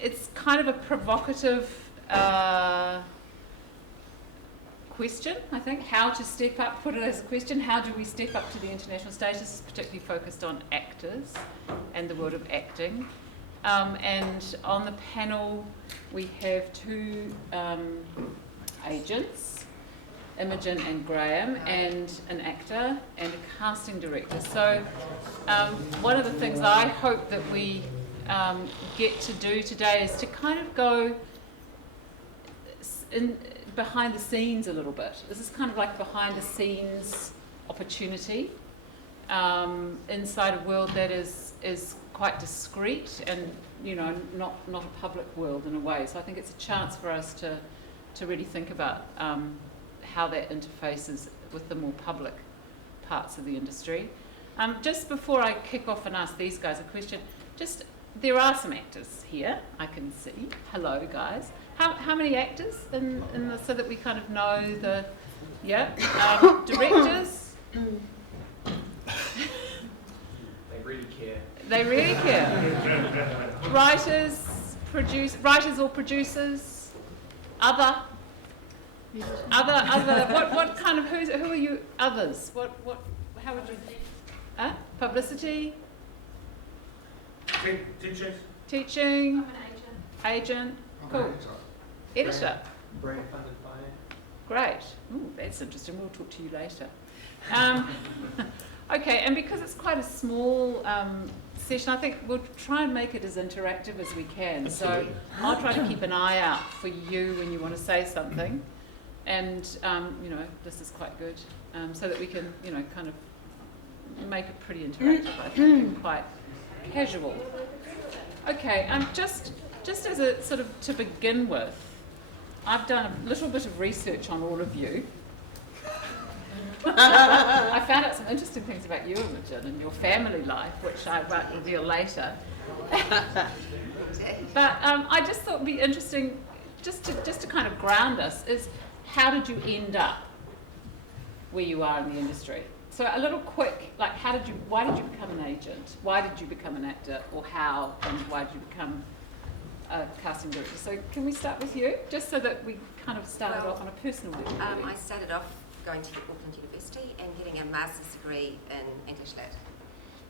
It's kind of a provocative question, I think. How to step up, put it as a question, how do we step up to the international stage? This is particularly focused on actors and the world of acting. And on the panel we have two agents, Imogen and Graham, and an actor and a casting director. So one of the things I hope that we get to do today is to kind of go behind the scenes a little bit. This is kind of like behind the scenes opportunity inside a world that is quite discreet and, you know, not a public world in a way. So I think it's a chance for us to really think about how that interfaces with the more public parts of the industry. Just before I kick off and ask these guys a question, there are some actors here, I can see. Hello, guys. How many actors so that we kind of know the, directors? They really care. Writers or producers? Other, what kind of, who are you others? How would you, publicity? Teaching. I'm an agent. Cool. Editor. Brand funded finance. Great. Ooh, that's interesting. We'll talk to you later. Okay, and because it's quite a small session, I think we'll try and make it as interactive as we can. Absolutely. So I'll try to keep an eye out for you when you want to say something. And, this is quite good, so that we can, kind of make it pretty interactive, I think, and quite casual. Okay, just as a sort of to begin with, I've done a little bit of research on all of you. I found out some interesting things about you, Imogen, and your family life, which I won't reveal later. But I just thought it'd be interesting, just to kind of ground us, is how did you end up where you are in the industry? So a little quick, like why did you become an agent? Why did you become an actor? Or how and why did you become a casting director? So can we start with you, just so that we kind of started off on a personal level? I started off going to Auckland University and getting a master's degree in English Lit.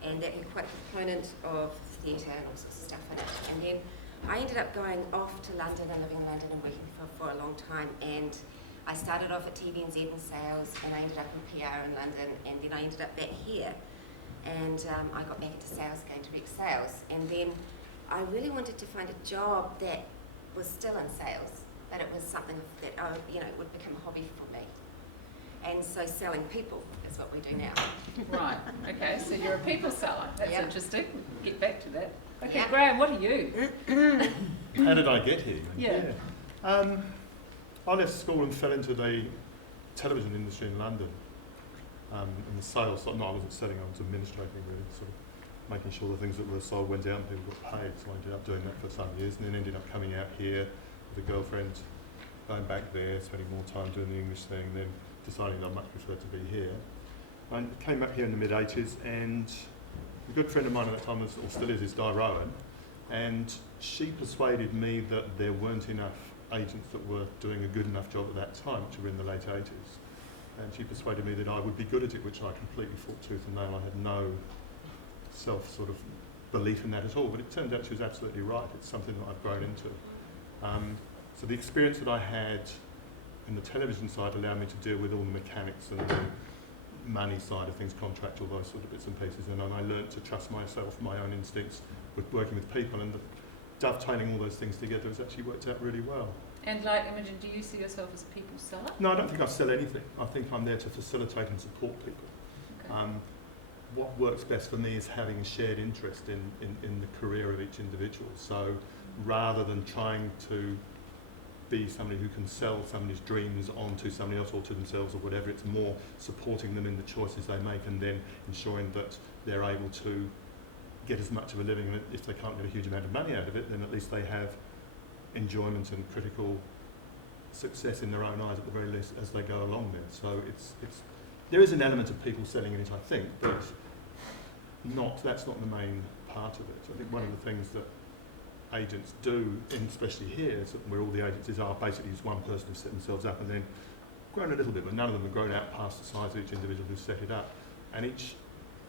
And that had quite a component of theatre and all sorts of stuff in it. And then I ended up going off to London and living in London and working for a long time. And I started off at TVNZ in sales, and I ended up in PR in London, and then I ended up back here. And I got back into sales, going to direct sales. And then I really wanted to find a job that was still in sales, that it was something that would become a hobby for me. And so selling people is what we do now. Right, okay, so you're a people seller. That's interesting. Get back to that. Okay, Yeah. Graham, what are you? How did I get here? Yeah. I left school and fell into the television industry in London. In the sales, I wasn't selling, I was administrating really, sort of making sure the things that were sold went out and people got paid. So I ended up doing that for some years, and then ended up coming out here with a girlfriend, going back there, spending more time doing the English thing, then deciding I much prefer to be here. I came back here in the mid-80s, and a good friend of mine at that time, or still is Di Rowan, and she persuaded me that there weren't enough agents that were doing a good enough job at that time, which were in the late 80s. And she persuaded me that I would be good at it, which I completely fought tooth and nail. I had no sort of belief in that at all, but it turned out she was absolutely right. It's something that I've grown into. So the experience that I had in the television side allowed me to deal with all the mechanics and the money side of things, contractual, those sort of bits and pieces, and then I learnt to trust myself, my own instincts with working with people, and dovetailing all those things together has actually worked out really well. And like Imogen, do you see yourself as a people seller? No, I don't think I sell anything. I think I'm there to facilitate and support people. Okay. What works best for me is having a shared interest in the career of each individual. So rather than trying to be somebody who can sell somebody's dreams onto somebody else or to themselves or whatever, it's more supporting them in the choices they make and then ensuring that they're able to get as much of a living, and if they can't get a huge amount of money out of it, then at least they have enjoyment and critical success in their own eyes at the very least as they go along there. So there is an element of people selling in it, I think, but that's not the main part of it. I think one of the things that agents do, and especially here, so where all the agencies are basically just one person who set themselves up and then grown a little bit, but none of them have grown out past the size of each individual who set it up. And each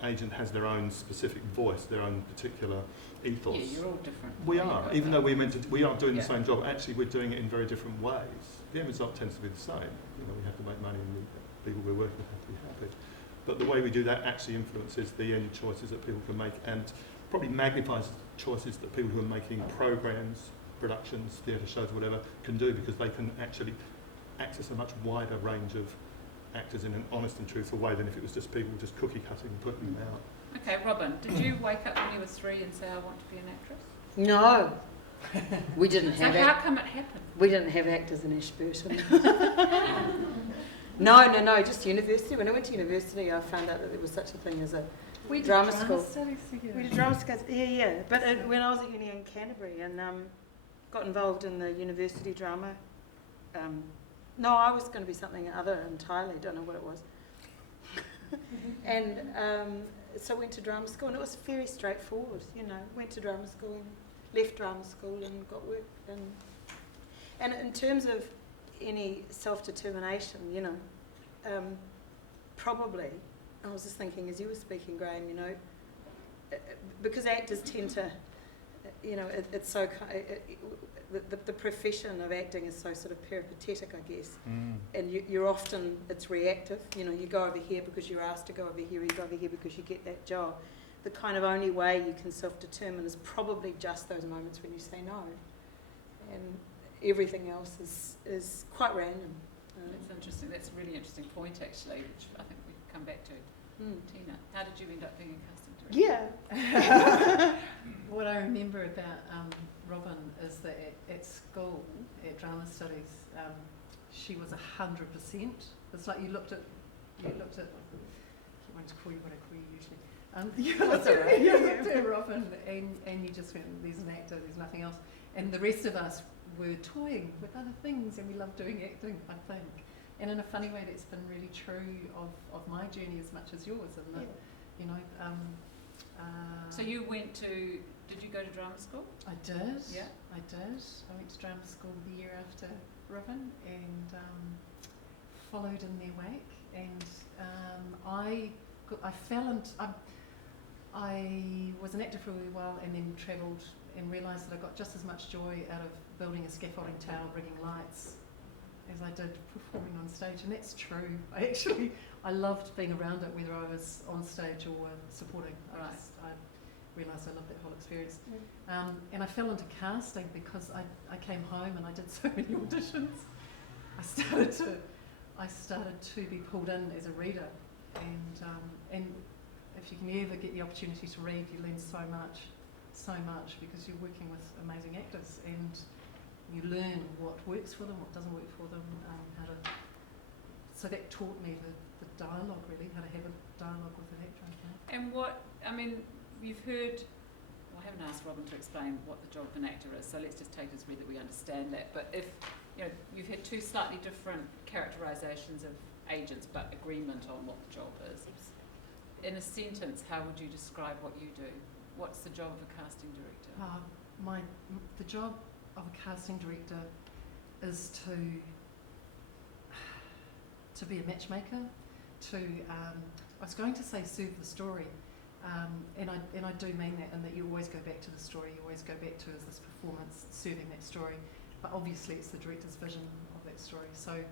agent has their own specific voice, their own particular ethos. Yeah, you're all different. We are, even though we are doing the Yeah. same job, actually we're doing it in very different ways. The end result tends to be the same. You know, we have to make money and the people we're working with have to be happy. But the way we do that actually influences the end choices that people can make, and probably magnifies the choices that people who are making programs, productions, theatre shows, whatever, can do, because they can actually access a much wider range of actors in an honest and truthful way than if it was just people just cookie cutting and putting them out. Okay, Robyn, did you wake up when you were 3 and say, I want to be an actress? No, we didn't So have. how come it happened? We didn't have actors in Ashburton. No, just university. When I went to university, I found out that there was such a thing as a drama school. We did drama studies, yeah. But when I was at uni in Canterbury and got involved in the university drama, no, I was going to be something other entirely, don't know what it was. And so I went to drama school, and it was very straightforward, you know. Went to drama school and left drama school and got work. And in terms of any self-determination, you know, probably, I was just thinking as you were speaking, Graham, you know, because actors tend to, you know, it's so, the profession of acting is so sort of peripatetic, I guess, and you're often, it's reactive, you know, you go over here because you're asked to go over here, you go over here because you get that job. The kind of only way you can self-determine is probably just those moments when you say no, and everything else is quite random. That's interesting. That's a really interesting point, actually, which I think we can come back to. Tina, how did you end up being a casting director? Yeah. What I remember about Robyn is that at school, at drama studies, she was 100%. It's like you looked at. I keep wanting to call you what I call you usually. You looked at Robyn and you just went, "There's an actor. There's nothing else." And the rest of us were toying with other things, and we loved doing acting, I think. And in a funny way, that's been really true of my journey as much as yours, isn't it? You know. So you went to, did you go to drama school? I did. Yeah. I did. I went to drama school the year after Robyn and followed in their wake. And I was an actor for a wee while and then travelled and realised that I got just as much joy out of building a scaffolding tower, rigging lights, as I did performing on stage. And that's true. I loved being around it, whether I was on stage or supporting. Right. I realised I loved that whole experience. And I fell into casting because I came home and I did so many auditions. I started to be pulled in as a reader, and if you can ever get the opportunity to read, you learn so much because you're working with amazing actors and you learn what works for them, what doesn't work for them, so that taught me the dialogue, really, how to have a dialogue with an actor. And you've heard, well, I haven't asked Robyn to explain what the job of an actor is, so let's just take as read that we understand that. But if, you know, you've had two slightly different characterisations of agents, but agreement on what the job is. In a sentence, how would you describe what you do? What's the job of a casting director? The job of a casting director is to be a matchmaker, I was going to say serve the story, and I do mean that, in that you always go back to the story, you always go back to is this performance serving that story, but obviously it's the director's vision of that story. So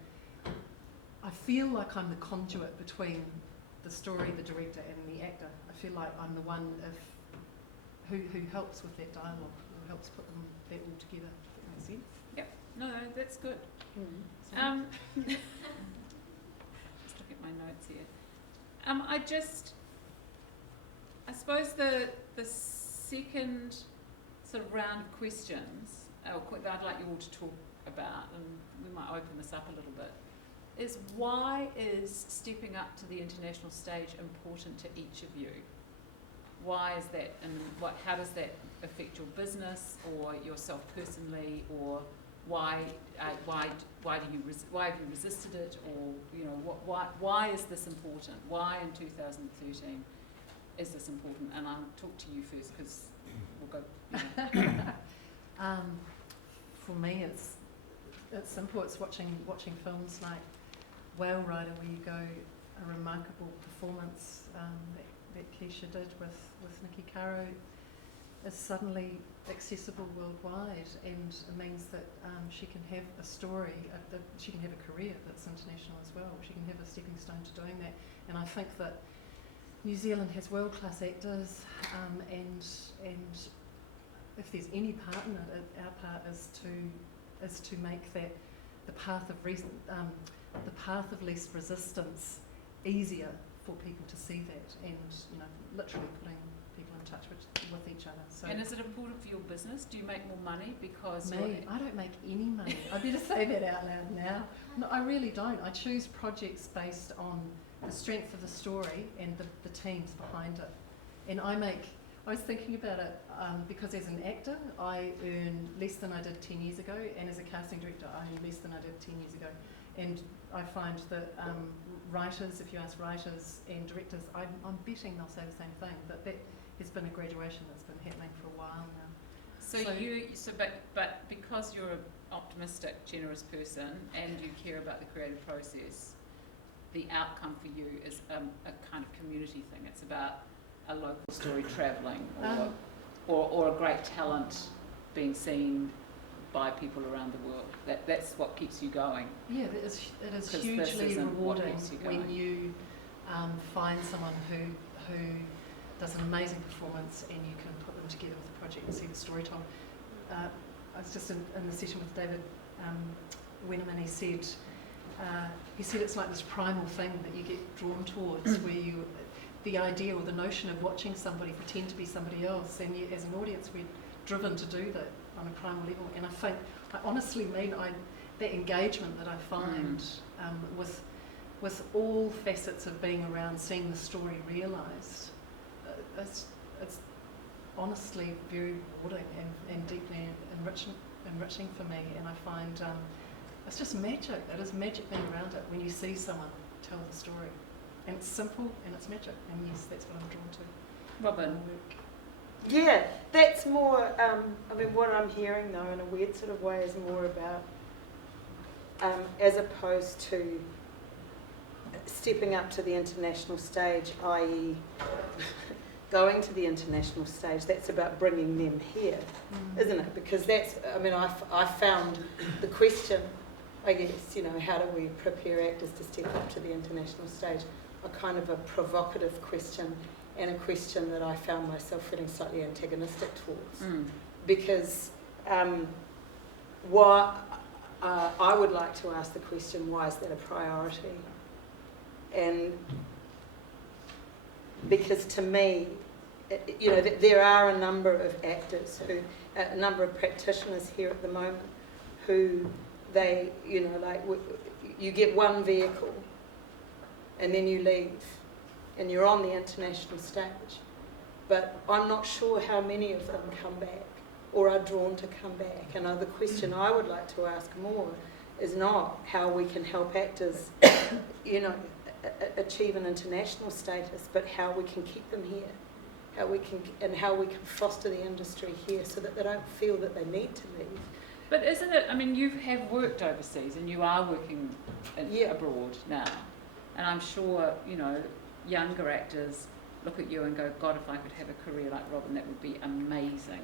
I feel like I'm the conduit between the story, the director and the actor. I feel like I'm the one who helps with that dialogue, who helps put that all together, if that makes sense. Yep, no, that's good. Mm-hmm. Just look at my notes here. I suppose the second sort of round of questions that I'd like you all to talk about, and we might open this up a little bit, is why is stepping up to the international stage important to each of you? Why is that, and how does that affect your business or yourself personally, or why have you resisted it, or why is this important? Why in 2013 is this important? And I'll talk to you first because we'll go. For me, it's simple. It's watching films like Whale Rider, where you go a remarkable performance that Keisha did with Nikki Caro is suddenly accessible worldwide, and it means that she can have a story, she can have a career that's international as well. She can have a stepping stone to doing that. And I think that New Zealand has world-class actors, and if there's any part in it, our part is to make that the path of least resistance easier for people to see that, and literally putting people in touch with each other. So, And is it important for your business? Do you make more money because I don't make any money. I better say that out loud now. No, I really don't. I choose projects based on the strength of the story and the teams behind it. And I was thinking about it because as an actor, I earn less than I did 10 years ago, and as a casting director, I earn less than I did 10 years ago. And I find that writers, if you ask writers and directors, I'm betting they'll say the same thing, that has been a graduation that's been happening for a while now. But because you're an optimistic, generous person and you care about the creative process, the outcome for you is a kind of community thing. It's about a local story travelling, or a great talent being seen by people around the world. That's what keeps you going. Yeah, it is hugely rewarding when you find someone who does an amazing performance and you can put them together with a project and see the story told. I was just in the session with David Wenham, and he said it's like this primal thing that you get drawn towards, where the idea or the notion of watching somebody pretend to be somebody else, and yet as an audience we're driven to do that on a primal level. And I honestly mean that engagement that I find with all facets of being around, seeing the story realised, it's honestly very rewarding and deeply enriching for me. And I find it's just magic. It is magic being around it when you see someone tell the story. And it's simple and it's magic, and yes, that's what I'm drawn to. Robyn? Yeah, that's more, what I'm hearing though in a weird sort of way is more about, as opposed to stepping up to the international stage, i.e. going to the international stage, that's about bringing them here, isn't it? Because that's, I found the question, I guess, how do we prepare actors to step up to the international stage, a kind of a provocative question, and a question that I found myself feeling slightly antagonistic towards. Because I would like to ask the question, why is that a priority? And because to me, there are a number of actors, a number of practitioners here at the moment who you get one vehicle and then you leave and you're on the international stage. But I'm not sure how many of them come back or are drawn to come back. And the question I would like to ask more is not how we can help actors, achieve an international status, but how we can keep them here, how we can foster the industry here so that they don't feel that they need to leave. But isn't it, you have worked overseas and you are working abroad now. And I'm sure, younger actors look at you and go, God, if I could have a career like Robyn, that would be amazing.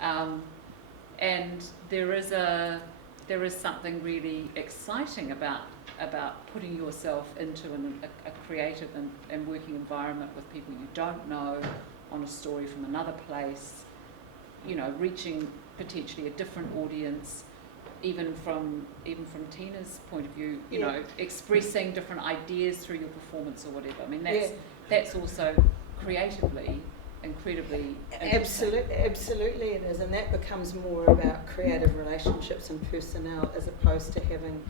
And there is something really exciting about putting yourself into a creative and working environment with people you don't know, on a story from another place, reaching potentially a different audience, even from Tina's point of view, expressing different ideas through your performance or whatever. That's also creatively incredibly interesting. Absolutely it is, and that becomes more about creative relationships and personnel as opposed to having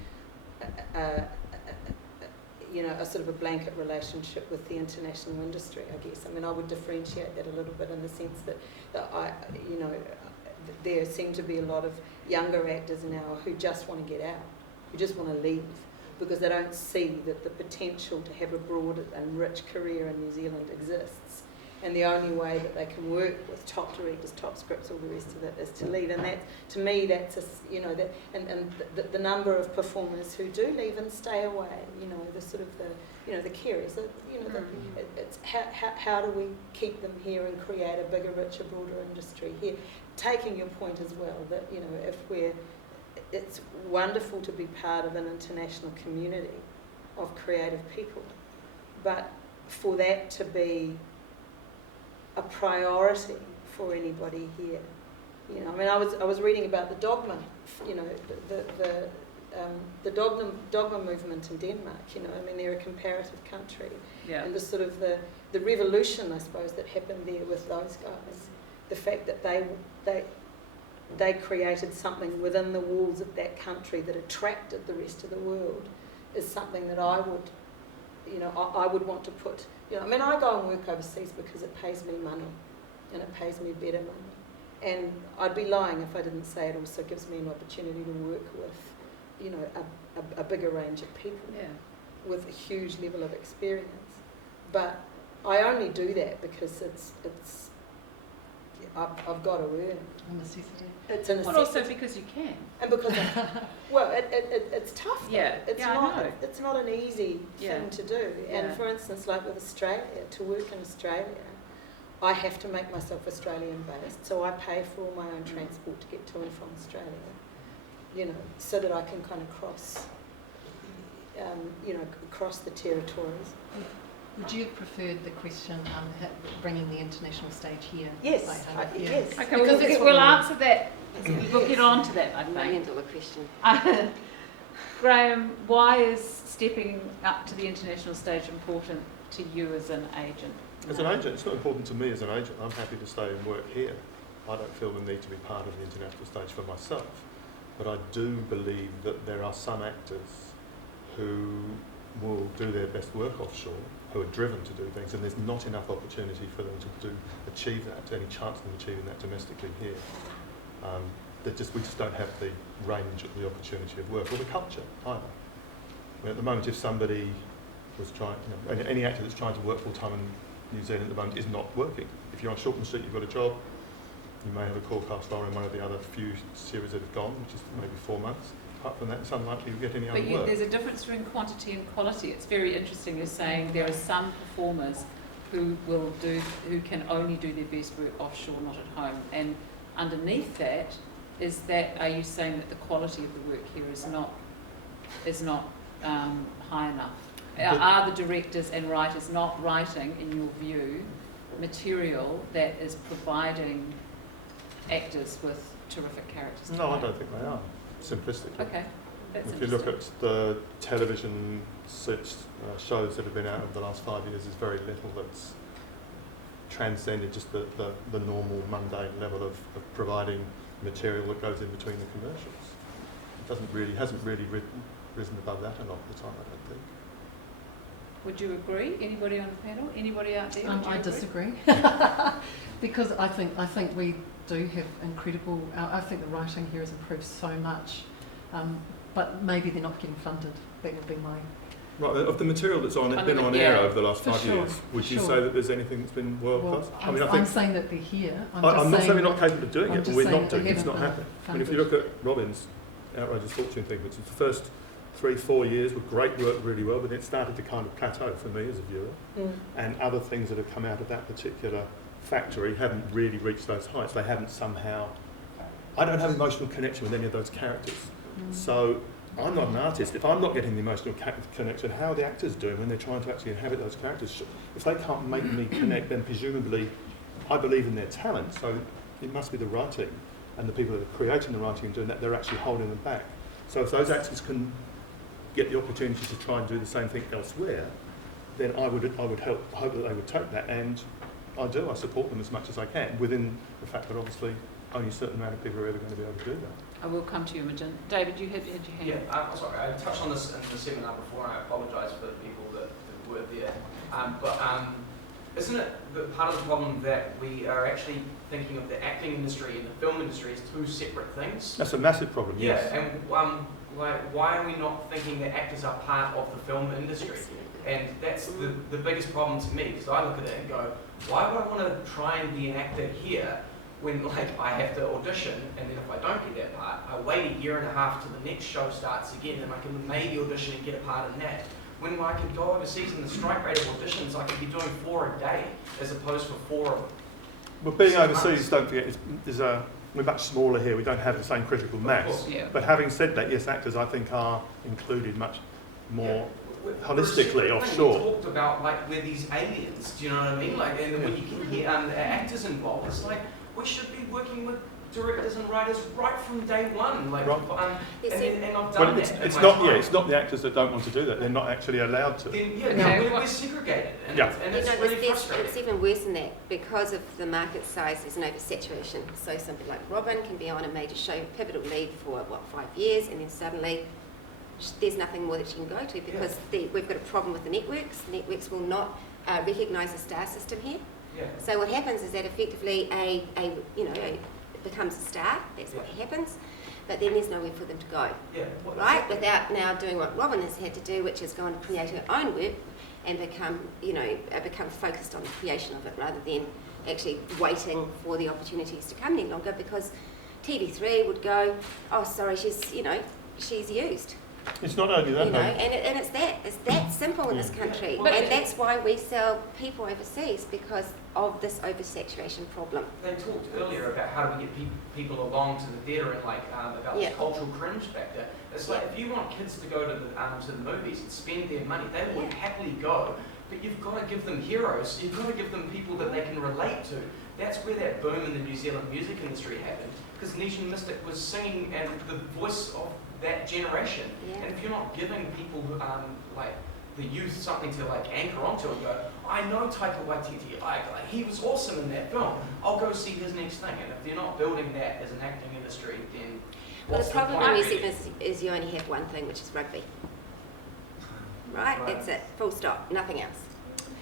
a sort of a blanket relationship with the international industry, I guess. I would differentiate that a little bit in the sense that there seem to be a lot of younger actors now who just want to get out, who just want to leave, because they don't see that the potential to have a broad and rich career in New Zealand exists. And the only way that they can work with top directors, top scripts, all the rest of it is to leave. And that, to me, that's the number of performers who do leave and stay away. The sort of the carers. It's how do we keep them here and create a bigger, richer, broader industry here? Taking your point as well that it's wonderful to be part of an international community of creative people, but for that to be a priority for anybody here, I was reading about the dogma, the dogma movement in Denmark. They're a comparative country, and the sort of the revolution, I suppose, that happened there with those guys, the fact that they created something within the walls of that country that attracted the rest of the world, is something that I would want to put. I go and work overseas because it pays me money, and it pays me better money. And I'd be lying if I didn't say it also gives me an opportunity to work with, a bigger range of people with a huge level of experience. But I only do that because I've got to earn. A necessity. It's a necessity. But also because you can. And because it's tough. Yeah. It's I not. know. It's not an easy thing to do. Yeah. And for instance, like with Australia, to work in Australia, I have to make myself Australian based. So I pay for all my own transport to get to and from Australia. So that I can kind of cross the territories. Would you have preferred the question bringing the international stage here? Yes. Later? Yes. Okay, Because we'll answer that. We'll get on to that, I $1 think. million question. Graham, why is stepping up to the international stage important to you as an agent? As an agent, it's not important to me as an agent. I'm happy to stay and work here. I don't feel the need to be part of the international stage for myself. But I do believe that there are some actors who will do their best work offshore, who are driven to do things, and there's not enough opportunity for them to achieve that, any chance of them achieving that domestically here. We just don't have the range of the opportunity of work, or the culture either. At the moment, if somebody was trying, any actor that's trying to work full time in New Zealand at the moment is not working. If you're on Shortland Street, you've got a job. You may have a core cast star in one of the other few series that have gone, which is maybe 4 months. Apart from that, it's unlikely you'll get any other work. There's a difference between quantity and quality. It's very interesting. You're saying there are some performers who can only do their best work offshore, not at home. And underneath that, are you saying that the quality of the work here is not high enough? Are the directors and writers not writing, in your view, material that is providing actors with terrific characters? No, I don't think they are, simplistically. Okay, that's If you look at the television shows that have been out over the last 5 years, there's very little that's transcended just the normal mundane level of providing material that goes in between the commercials. It hasn't really risen above that an awful time, I don't think. Would you agree? Anybody on the panel? Anybody out there? I disagree. Because I think we do have incredible. I think the writing here has improved so much, but maybe they're not getting funded. That would be my. Right, of the material that's been on air over the last 5 years, would you say that there's anything that's been world class? I'm saying that they're here. I'm not saying we're not capable of doing it, but we're not doing it. It's not happening. If you look at Robyn's Outrageous Fortune thing, which is the first 3-4 years were great, worked really well, but it started to kind of plateau for me as a viewer. And other things that have come out of that particular factory haven't really reached those heights. They haven't somehow. I don't have emotional connection with any of those characters. So I'm not an artist. If I'm not getting the emotional connection, how are the actors doing when they're trying to actually inhabit those characters? If they can't make me connect, then presumably I believe in their talent, so it must be the writing and the people that are creating the writing and doing that, they're actually holding them back. So if those actors can get the opportunity to try and do the same thing elsewhere, then I would hope that they would take that, and I do. I support them as much as I can, within the fact that obviously only a certain amount of people are ever going to be able to do that. I will come to you, Imogen. David, you had your hand. Yeah, sorry, I touched on this in the seminar before, and I apologise for the people that were there. Isn't it part of the problem that we are actually thinking of the acting industry and the film industry as two separate things? That's a massive problem, yes. Yeah, and Like, why are we not thinking that actors are part of the film industry? And that's the biggest problem to me, because I look at it and go, why would I want to try and be an actor here when, like, I have to audition, and then if I don't get that part, I wait 1.5 years till the next show starts again, and I can maybe audition and get a part in that. When I could go overseas and the strike rate of auditions, I could be doing 4 a day, as opposed to 4 But being 6 months. overseas, don't forget, we're much smaller here. We don't have the same critical mass. Yeah. But having said that, yes, actors, I think, are included much more We're holistically We offshore. talked about, like, we're these aliens, do you know what I mean? Like, and then when you can hear actors involved, it's like, we should be working with directors and writers right from day one. Like, Right. and I've Well, done it's, that. it's in my not. time. Yeah, it's not the actors that don't want to do that. They're not actually allowed to. Then, yeah, Okay, no, what- we're segregated, and, Yeah. and You it's know, really it's frustrating. even worse than that. Because of the market size, there's an oversaturation. So somebody like Robyn can be on a major show, pivotal lead for, 5 years, and then suddenly there's nothing more that she can go to because we've got a problem with the networks. Networks will not recognise a star system here. Yeah. So what happens is that effectively it becomes a star. That's what happens. But then there's nowhere for them to go, Yeah. What- right? Without now doing what Robyn has had to do, which is go and create her own work and become focused on the creation of it rather than actually waiting for the opportunities to come any longer. Because TV3 would go, oh, sorry, she's used. It's not only that. You know, though. and it's that simple in this country, But- and that's why we sell people overseas because of this oversaturation problem. They talked earlier about how do we get people along to the theatre and about Yeah. the cultural cringe factor. It's like if you want kids to go to the movies and spend their money, they will happily go. But you've got to give them heroes. You've got to give them people that they can relate to. That's where that boom in the New Zealand music industry happened. Because Nation Mystic was singing and the voice of that generation. Yeah. And if you're not giving people like the youth something to like anchor onto and go, I know Taika Waititi, he was awesome in that film. I'll go see his next thing. And if they're not building that as an acting industry, then Well, what's the problem point in New really? Zealand is you only have one thing, which is rugby. Right? That's it. Full stop. Nothing else.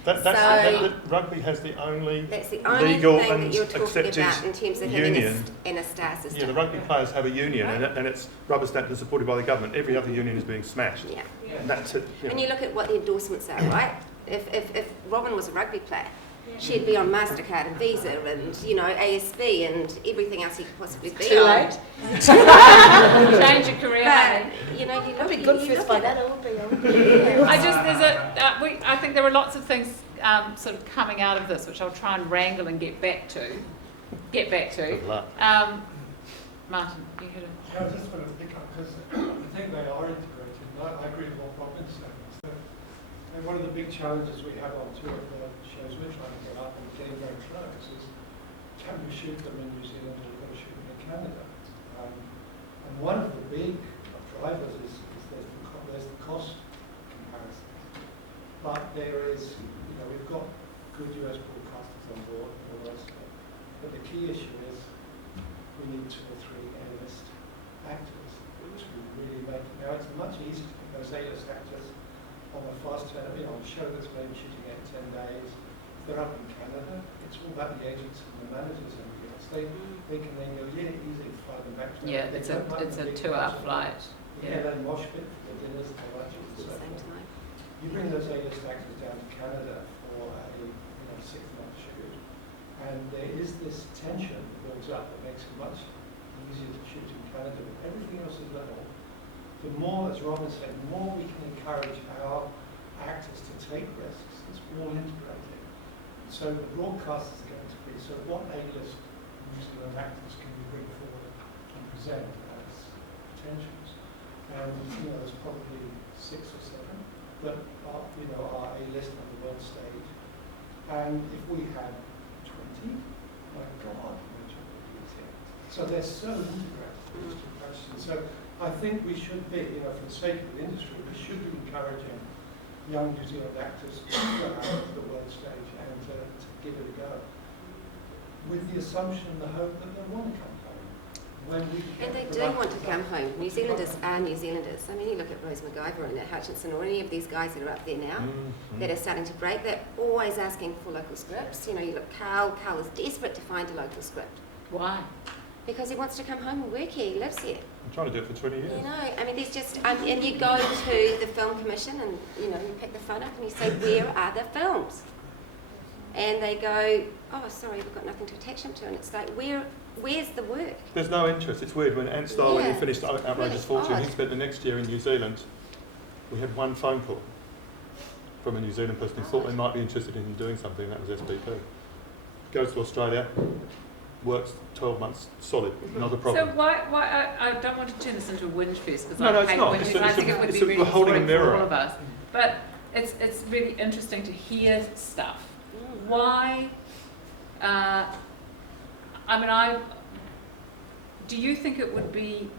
Rugby has the only That's the only legal thing and that you're talking accepted about in terms of having union. a star system. Yeah, the rugby players have a union, and it's rubber stamped and supported by the government. Every other union is being smashed. Yeah. And that's it. And you look at what the endorsements are, right? If Robyn was a rugby player, she'd be on MasterCard and Visa and, ASB and everything else you could possibly be Too on. late. Change your career, honey. But, you It'd be look good for us look by at that. It would be. I think there are lots of things sort of coming out of this, which I'll try and wrangle and get back to. Good luck. Martin, you had Yeah, I just want to pick up because I think they are integrated. And I agree with what Robyn's saying. So, and one of the big challenges we have on two of the shows we're trying to get up and getting very close is can we shoot them in New Zealand or we've got to shoot them in Canada? And one of the big drivers is there's the cost comparison. But there is, we've got good US broadcasters on board and all that stuff. But the key issue is we need 2 or 3 A-list actors to really make it. Now it's much easier to get those A-list actors on a fast turnaround, on a show that's maybe shooting 8 10 days. If they're up in Canada, it's all about the agents and the managers and everything else. They can then go, easy to fly them back to Yeah, They it's don't like a the big 2-hour budget. flight. Yeah, then mosh pit for the dinners, the lunches and at so the same forth. time. You bring those A-list actors down to Canada for a 6-month shoot, and there is this tension that builds up that makes it much easier to shoot in Canada, but everything else is level. The more, as Robyn said, the more we can encourage our actors to take risks, it's all integrated. So the broadcasters are going to be, so what A-list New Zealand actors can we bring forward and present as potentials? And there's probably 6 or 7 that are, are A-list on the world stage. And if we had 20, my God, so they're so integrated, these two questions. So I think we should be, for the sake of the industry, we should be encouraging young New Zealand actors to go out to the world stage and to give it a go, with the assumption and the hope that they want to come home. And they do want to come home. New Zealanders are New Zealanders. I mean, you look at Rose McIver and Hutchinson or any of these guys that are up there now that are starting to break, they're always asking for local scripts. You look, Carl is desperate to find a local script. Why? because he wants to come home and work here. He lives here. I'm trying to do it for 20 years. You know, I mean, there's just, and you go to the film commission and, you know, you pick the phone up and you say, where are the films? And they go, oh, sorry, we've got nothing to attach them to. And it's like, where's the work? There's no interest. It's weird. When Ant Style, when he Yeah. finished Outrageous Really Fortune, he odd. spent the next year in New Zealand. We had one phone call from a New Zealand person who thought they might be interested in doing something. That was SPP. Goes to Australia, works 12 months solid, not a problem. So why I don't want to turn this into a whinge fest because No, no, I it's hate not. whinges. It's a- I it's think a- it would it's be a- really we're holding a boring for mirror all up. of us. But it's really interesting to hear stuff. Why? Do you think it would be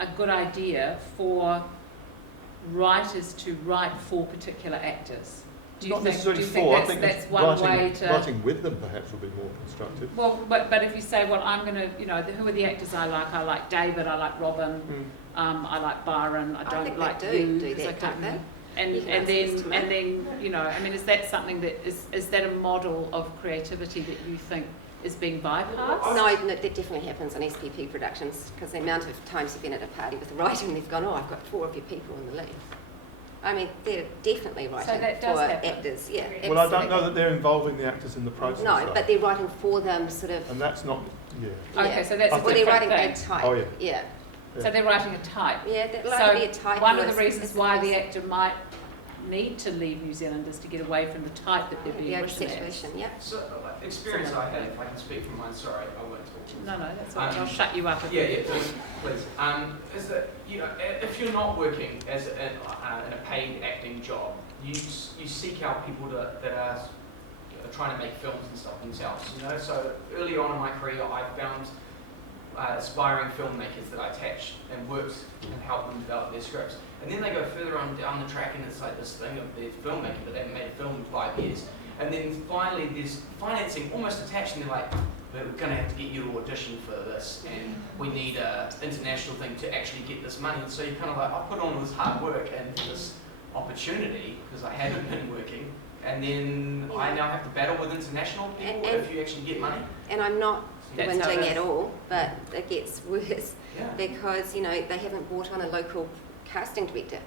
a good idea for writers to write for particular actors? Do you Not think, necessarily do you think for. I that's, think that's it's one way to... writing with them perhaps would be more constructive. Well, but if you say, well, I'm going to, you know, who are the actors I like David, I like Robyn, I like Byron, I don't think like they you, do 'cause I that, can't- don't they? And You can and ask this to me. then you know, I mean, is that something that is that a model of creativity that you think is being bypassed? No, that definitely happens on SPP productions, because the amount of times you've been at a party with a writer and they've gone, oh, I've got 4 of your people in the lead. I mean, they're definitely writing that does for happen. actors, yeah. Well, I don't know absolutely. that they're involving the actors in the process. No, though. but they're writing for them, sort of. And that's not, yeah. Okay, so that's a Well, they're different writing thing. a type. Oh, yeah. Yeah. So they're writing a type. Yeah, they'll So either be a type. one or of the it's- reasons it's why because- the actor might need to leave New Zealand is to get away from the type that they're being the written as. situation, yeah. So, experience I had, if I can speak from mine, sorry, I won't talk. No, that's all right. I'll shut you up. If Yeah, please. Is that, you know, if you're not working as in a paid acting job, you seek out people that are trying to make films and stuff themselves, you know. So early on in my career, I found aspiring filmmakers that I attached and worked and helped them develop their scripts. And then they go further on down the track and it's like this thing of they're filmmaking, but they haven't made a film in 5 years. And then finally there's financing almost attached and they're like, we're going to have to get you to audition for this and we need an international thing to actually get this money. And so you're kind of like, I put on this hard work and this opportunity because I haven't been working. And then I now have to battle with international people if you actually get money. And I'm not That's how it whinging is. at all, but it gets worse Yeah. because, you know, they haven't brought on a local casting director.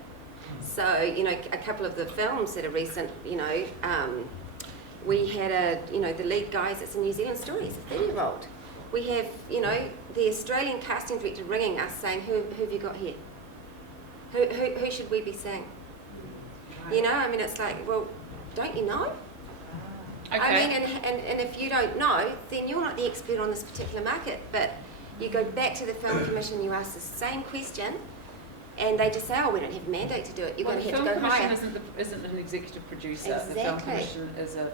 So, you know, a couple of the films that are recent, you know, we had the lead guys, it's a New Zealand story, it's a 30-year-old. We have, you know, the Australian casting director ringing us saying, who have you got here? Who should we be seeing? You know, I mean, it's like, well, don't you know? Okay. I mean, and if you don't know, then you're not the expert on this particular market. But you go back to the film commission, you ask the same question, and they just say, oh, we don't have a mandate to do it. You're Well, going the to have film to go commission higher. isn't an executive producer. The film Exactly. commission is an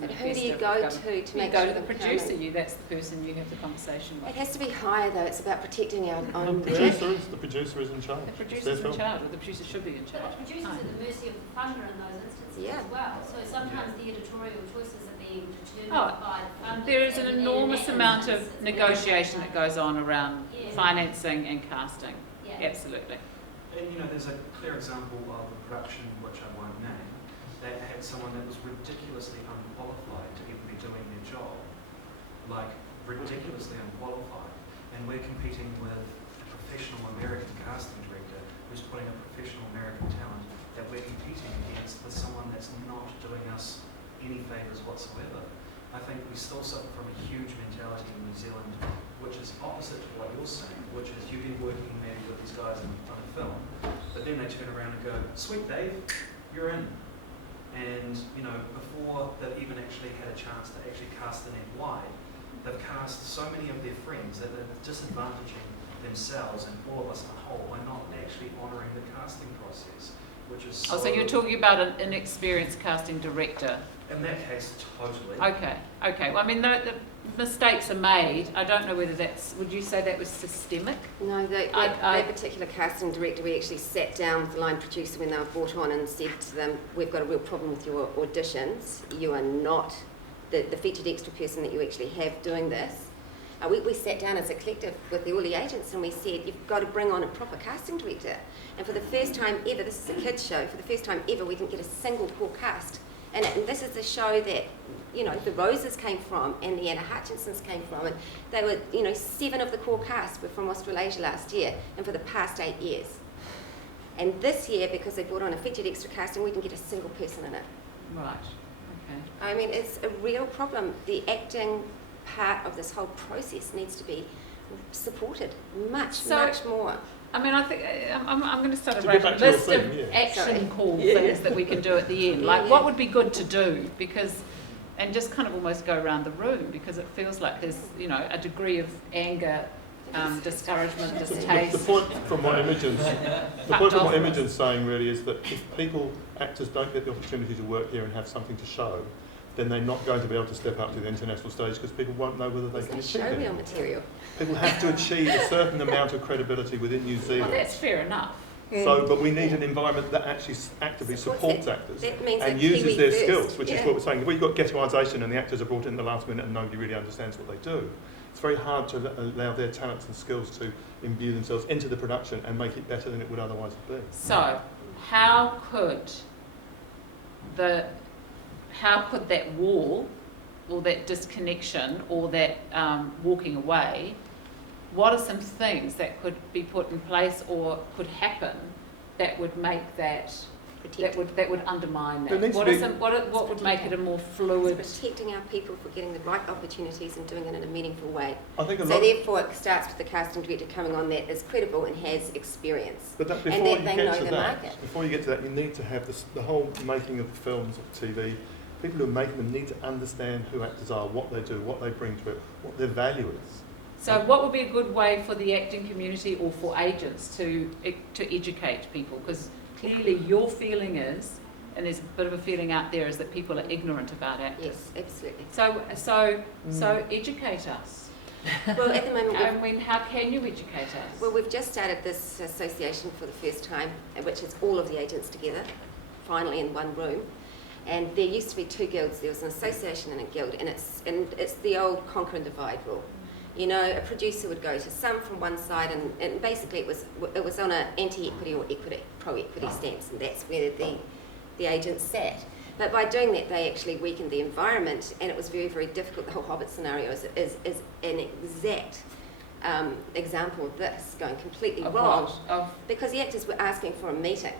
But who do you investor go government. to You make go sure to the they come producer. in? That's the person you have the conversation It with. has to be higher, though. It's about protecting our own The work. producer is in charge. The It's their producer's in film. charge, or the producer should be in But charge. the producer's at the mercy of the funder in those instances Yeah. as well. So sometimes the editorial choices are being determined Oh, by the funders. There is an and in enormous that amount of instance, it's negotiation very that goes on around Yeah. financing and casting. Yeah. Absolutely. And you know, there's a clear example of a production, which I won't name, that had someone that was ridiculously unqualified to even be doing their job. Like, ridiculously unqualified. And we're competing with a professional American casting director who's putting a professional American talent that we're competing against with someone that's not doing us any favours whatsoever. I think we still suffer from a huge mentality in New Zealand, which is opposite to what you're saying, which is you've been working maybe with these guys on a film, but then they turn around and go, sweet Dave, you're in. And, you know, before they've even actually had a chance to actually cast the net wide, they've cast so many of their friends that they're disadvantaging themselves and all of us as a whole by not actually honouring the casting process, which is Oh, so you're talking about an inexperienced casting director. in that case, totally. Okay. Well, I mean, the mistakes are made. I don't know whether would you say that was systemic? No, I- that particular casting director, we actually sat down with the line producer when they were brought on and said to them, we've got a real problem with your auditions. You are not the featured extra person that you actually have doing this. We sat down as a collective with all the agents and we said, you've got to bring on a proper casting director. And for the first time ever, this is a kids show, for the first time ever we didn't get a single poor cast. And this is the show that, you know, the Roses came from and the Anna Hutchinsons came from, and they were, you know, 7 of the core cast were from Australasia last year and for the past 8 years. And this year, because they brought on a featured extra casting, we didn't get a single person in it. Right. Okay. I mean, it's a real problem. The acting part of this whole process needs to be supported much more. I mean, I think I'm going to start To a get back to your list of thing, yeah. action call things that we can do at the end. Like, what would be good to do? Because, and just kind of almost go around the room, because it feels like there's, you know, a degree of anger, discouragement, distaste. The point from what Imogen's saying really is that if actors don't get the opportunity to work here and have something to show, then they're not going to be able to step up to the international stage because people won't know whether they can achieve it. Showreel material. People have to achieve a certain amount of credibility within New Zealand. Well, that's fair enough. So, but we need an environment that actually actively supports actors That means and a uses Kiwi their first. skills, which is what we're saying. If we've got ghettoisation and the actors are brought in at the last minute and nobody really understands what they do, it's very hard to allow their talents and skills to imbue themselves into the production and make it better than it would otherwise be. So, how could that wall, or that disconnection, or that walking away, what are some things that could be put in place or could happen that would make that would undermine that? What would make it a more fluid? It's protecting our people for getting the right opportunities and doing it in a meaningful way. I think therefore it starts with the casting director coming on that is credible and has experience. But that, before you get to that, you need to have the whole making of films or TV. People who are making them need to understand who actors are, what they do, what they bring to it, what their value is. So what would be a good way for the acting community or for agents to educate people? Because clearly your feeling is, and there's a bit of a feeling out there, is that people are ignorant about actors. Yes, absolutely. So educate us. Well, at the moment, how can you educate us? Well, we've just started this association for the first time, which is all of the agents together, finally in one room. And there used to be 2 guilds. There was an association and a guild, and it's the old conquer and divide rule. You know, a producer would go to some from one side, and basically it was on an anti-equity or pro-equity stance, and that's where the agents sat. But by doing that, they actually weakened the environment, and it was very, very difficult. The whole Hobbit scenario is an exact example of this going completely wrong, because the actors were asking for a meeting.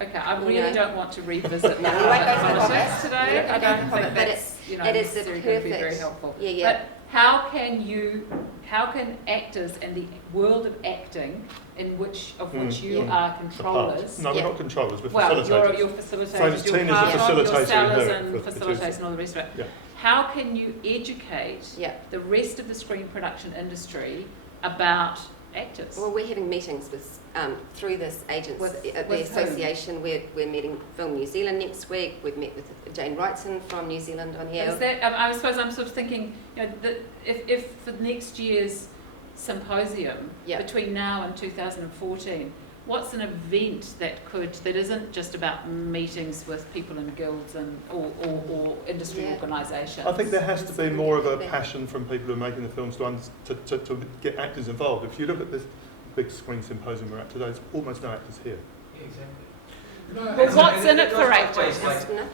Okay, I really don't want to revisit no, we won't go for politics today. Yeah, I don't think but that's it is the necessarily going to be very perfect. helpful. Yeah. But how can actors and the world of acting, in which you are controllers? No, we're not controllers. We're well, facilitators. you're facilitators. So you're Tina's part the of your facilitator sellers here and for facilitators and all the rest of it. Yeah. How can you educate the rest of the screen production industry about actors? Well, we're having meetings with through this agents, the association. We're meeting Film New Zealand next week. We've met with Jane Wrightson from New Zealand on here. Is that, I suppose I'm sort of thinking, you know, that if for next year's symposium between now and 2014, what's an event that isn't just about meetings with people in guilds and or industry organisations? I think there has to be more of a passion from people who are making the films to get actors involved. If you look at this big screen symposium we're at today, there's almost no actors here. Yeah, exactly. Well, what's in it for actors?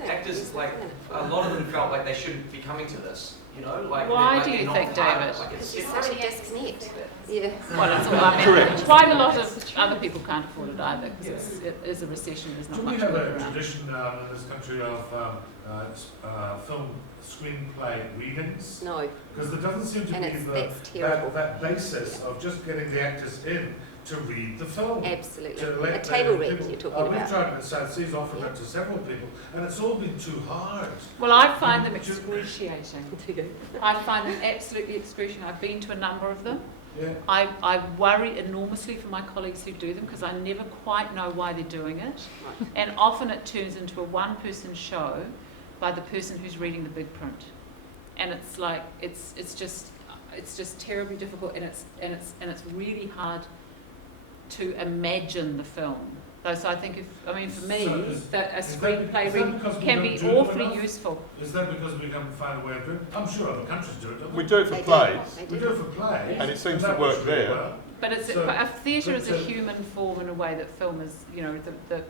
Actors, a lot of them felt like they shouldn't be coming to this. You know, why do you think, David? It's such a disconnect. Yeah. Well, it's all, I mean, quite a lot of other people can't afford it either because it is a recession. There's not much. Do we have a tradition in this country of film screenplay readings? No. Because there doesn't seem to be that basis of just getting the actors in to read the film. Absolutely. A table read you're talking about. We've tried it at South Seas, offered it to several people, and it's all been too hard. Well, I find them excruciating. I find them absolutely excruciating. I've been to a number of them. Yeah. I worry enormously for my colleagues who do them because I never quite know why they're doing it. And often it turns into a one-person show by the person who's reading the big print. And it's like, it's just terribly difficult, and it's really hard to imagine the film. So I think for me, that a screenplay reading can be awfully useful. Is that because we can't find a way of doing it? I'm sure other countries do it, don't they? We do it for plays. We do it for plays. And it seems to work there. Well. But theatre is a human form in a way that film is, you know,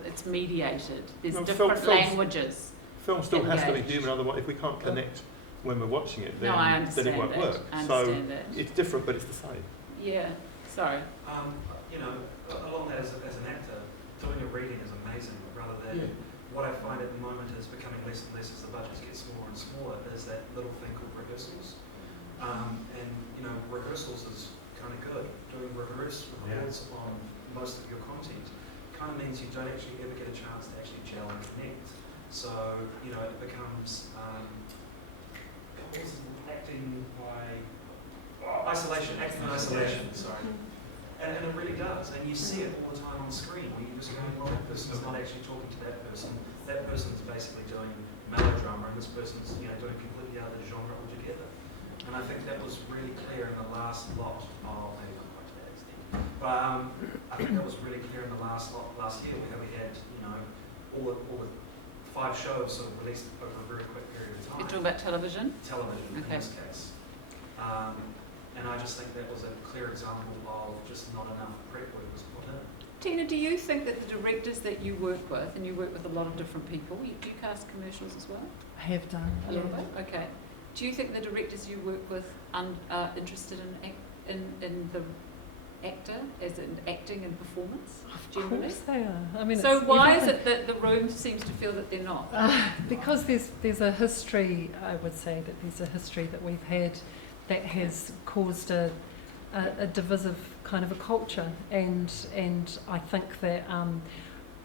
it's mediated. There's different languages. film still has to be engaged. human, otherwise if we can't connect when we're watching it, then, No, I then understand it won't that. work. I So understand that. it's different, but it's the same. Yeah, sorry. You know, along that as an actor, doing a reading is amazing, rather than what I find at the moment is becoming less and less as the budgets get smaller and smaller, is that little thing called rehearsals. And, you know, rehearsals is kind of good. Doing records on most of your content kind of means you don't actually ever get a chance to actually gel and connect. So, you know, it becomes acting by isolation, acting in isolation, sorry. And it really does, and you see it all the time on screen, where you're just going, well, that person's not actually talking to that person's basically doing melodrama, and this person's, you know, doing completely other genre altogether. And I think that was really clear in the last lot of, maybe not quite to that extent, but I think that was really clear in the last year, where we had, you know, all the 5 shows sort of released over a very quick period of time. You're talking about television? Television, Okay. in this case. And I just think that was a clear example of just not enough prep work was put in. Tina, do you think that the directors that you work with, and you work with a lot of different people, do you cast commercials as well? I have done a little bit. Okay. Do you think the directors you work with are interested in the actor, as in acting and performance? Of course they are. I mean, so it's why is everything. it that the room seems to feel that they're not? Because there's a history, I would say, that there's a history that we've had that has caused a divisive kind of a culture, and I think that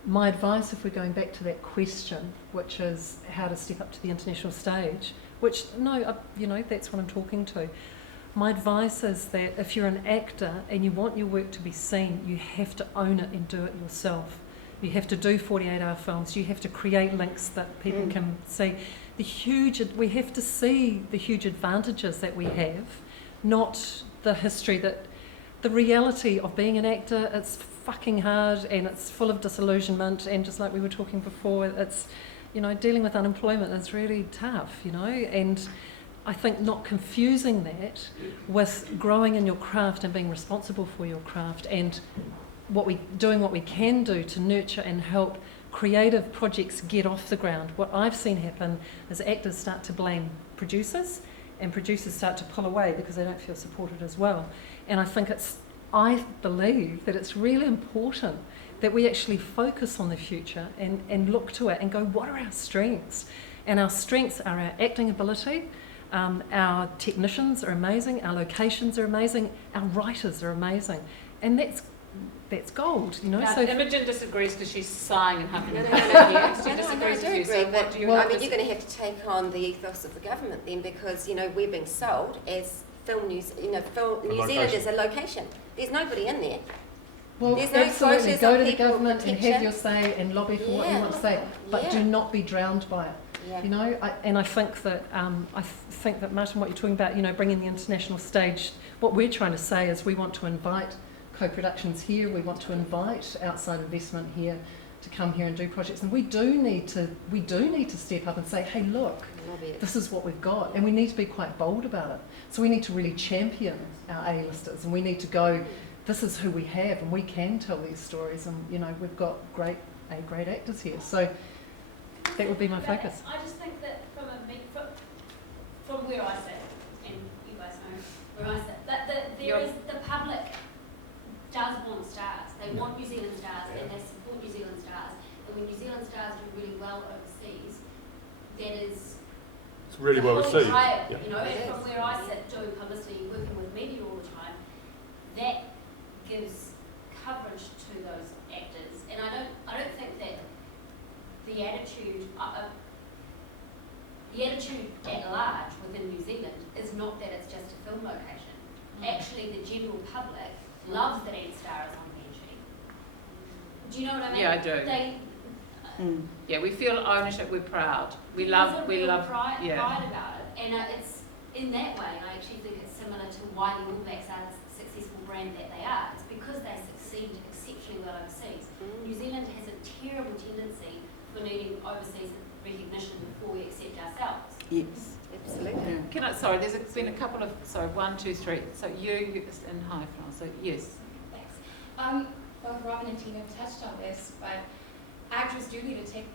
my advice, if we're going back to that question, which is how to step up to the international stage, which you know, that's what I'm talking to. My advice is that if you're an actor and you want your work to be seen, you have to own it and do it yourself. You have to do 48-hour films. You have to create links that people can see. We have to see the huge advantages that we have, not the history that the reality of being an actor. It's fucking hard and it's full of disillusionment, and just like we were talking before, it's, you know, dealing with unemployment is really tough, you know, and I think not confusing that with growing in your craft and being responsible for your craft, and doing what we can do to nurture and help creative projects get off the ground. What I've seen happen is actors start to blame producers, and producers start to pull away because they don't feel supported as well. And I believe that it's really important that we actually focus on the future and look to it and go, what are our strengths? And our strengths are our acting ability, our technicians are amazing, our locations are amazing, our writers are amazing, and that's gold, you know. Now, so Imogen disagrees because she's sighing and huffing. No. She disagrees with you. I do So agree, what do you? but I mean, you're going to have to take on the ethos of the government then, because, you know, we're being sold as New Zealand is a location. There's nobody in there. well, there's no absolutely, quotas go on to the people government and have your protection. say and lobby for what you Yeah. want to say, but Yeah. do not be drowned by it. Yeah. You know, I think that Martin, what you're talking about, you know, bringing the international stage. What we're trying to say is we want to invite co-productions here. We want to invite outside investment here to come here and do projects, and we do need to step up and say, hey, look, this is what we've got, and we need to be quite bold about it. So we need to really champion our A-listers, and we need to go, this is who we have, and we can tell these stories, and, you know, we've got great actors here. So that would be my focus. I just think that from where I sit, and you guys know where I sit, that the public does want stars. They want New Zealand stars, and they support New Zealand stars. And when New Zealand stars do really well overseas, that is It's really well received. higher, Yeah. you know. And from where I sit, doing publicity, working with media all the time, that gives coverage to those actors. And I don't think that the attitude at large within New Zealand is not that it's just a film location. Actually, the general public loves that Ed Star is on Benji. Do you know what I mean? Yeah, I do. Yeah, we feel ownership. We're proud. We love. Pride Yeah. about it, and it's in that way. I actually think it's similar to why the All Blacks are the successful brand that they are. It's because they succeed exceptionally well overseas. New Zealand has a terrible tendency for needing overseas recognition before we accept ourselves. Yes. Absolutely. There's been a couple of, 1, 2, 3. So you and hi, Fran. So yes. Thanks. Both Robyn and Tina have touched on this, but actors do need to take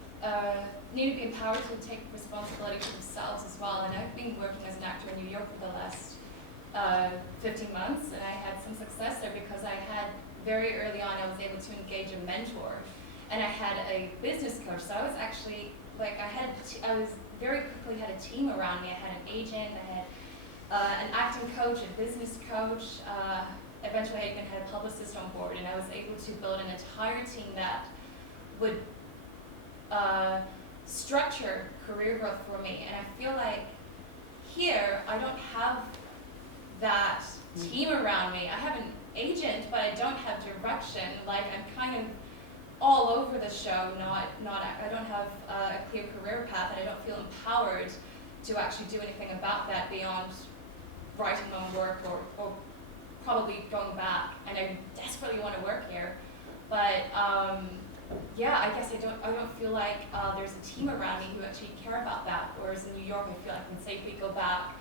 need to be empowered to take responsibility for themselves as well. And I've been working as an actor in New York for the last 15 months, and I had some success there because I had, very early on, I was able to engage a mentor, and I had a business coach. So I was actually, like, I was very quickly had a team around me. I had an agent, I had an acting coach, a business coach, eventually I even had a publicist on board, and I was able to build an entire team that would structure career growth for me. And I feel like here, I don't have that team around me. I have an agent, but I don't have direction. Like, I'm kind of all over the show, I don't have a clear career path, and I don't feel empowered to actually do anything about that beyond writing my own work or probably going back. And I desperately want to work here, but yeah, I guess I don't feel like there's a team around me who actually care about that. Whereas in New York, I feel I can safely go back,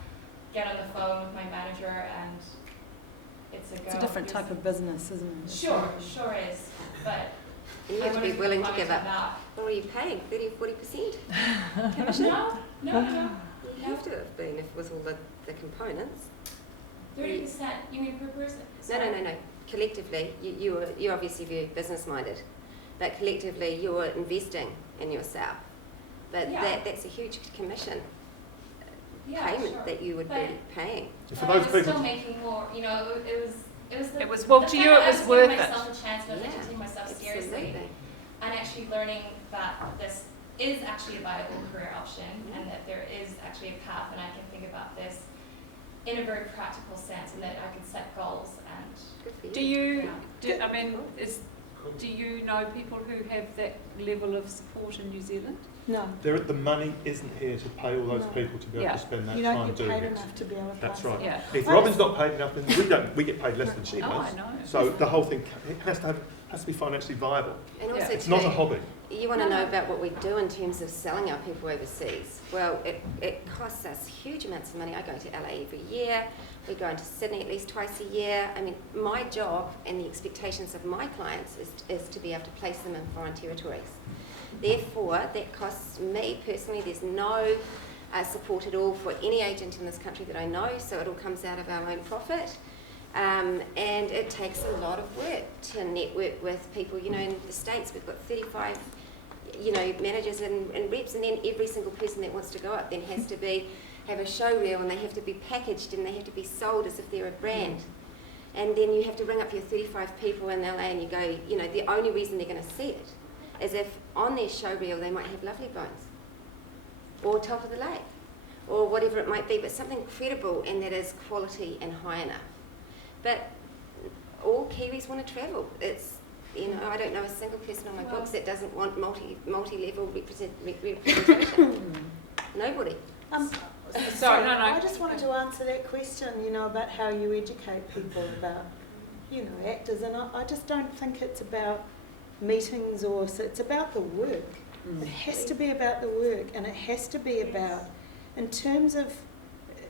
get on the phone with my manager, and it's a go. It's a different type of business, isn't it? Sure is, but And you have to be willing to give up. What are you paying? 30 or 40% commission? No. You have to have been if with all the components. 30%? You mean per person? No. Collectively, you're obviously very business minded, but collectively you're investing in yourself. But that's a huge commission payment that you would be paying. For those I was people, still making more. You know, it was well, to you it was worth it. I was giving myself a chance not to take myself seriously, and actually learning that this is actually a viable career option, and that there is actually a path, and I can think about this in a very practical sense, and that I can set goals. And do you know people who have that level of support in New Zealand? No. the money isn't here to pay all those people to be able to spend that time doing it. Enough to be able to That's right. Yeah. If Robyn's not paid enough, then we get paid less than she does. Oh, I know. So the whole thing has to be financially viable. And also It's not a hobby. You want to know about what we do in terms of selling our people overseas. Well, it costs us huge amounts of money. I go to LA every year. We go into Sydney at least twice a year. I mean, my job and the expectations of my clients is to be able to place them in foreign territories. Therefore, that costs me personally. There's no support at all for any agent in this country that I know, so it all comes out of our own profit. And it takes a lot of work to network with people. You know, in the States, we've got 35, managers and reps, and then every single person that wants to go up then has to have a show reel, and they have to be packaged, and they have to be sold as if they're a brand. And then you have to ring up your 35 people in LA, and you go, the only reason they're going to see it is if on their show reel they might have Lovely Bones, or Top of the Lake, or whatever it might be, but something credible and that is quality and high enough. But all Kiwis want to travel. It's, I don't know a single person on my books that doesn't want multi-level representation. Nobody. Sorry, no. I just wanted to answer that question, about how you educate people about, actors, and I just don't think it's about meetings it's about the work. It has to be about the work, and it has to be about, in terms of,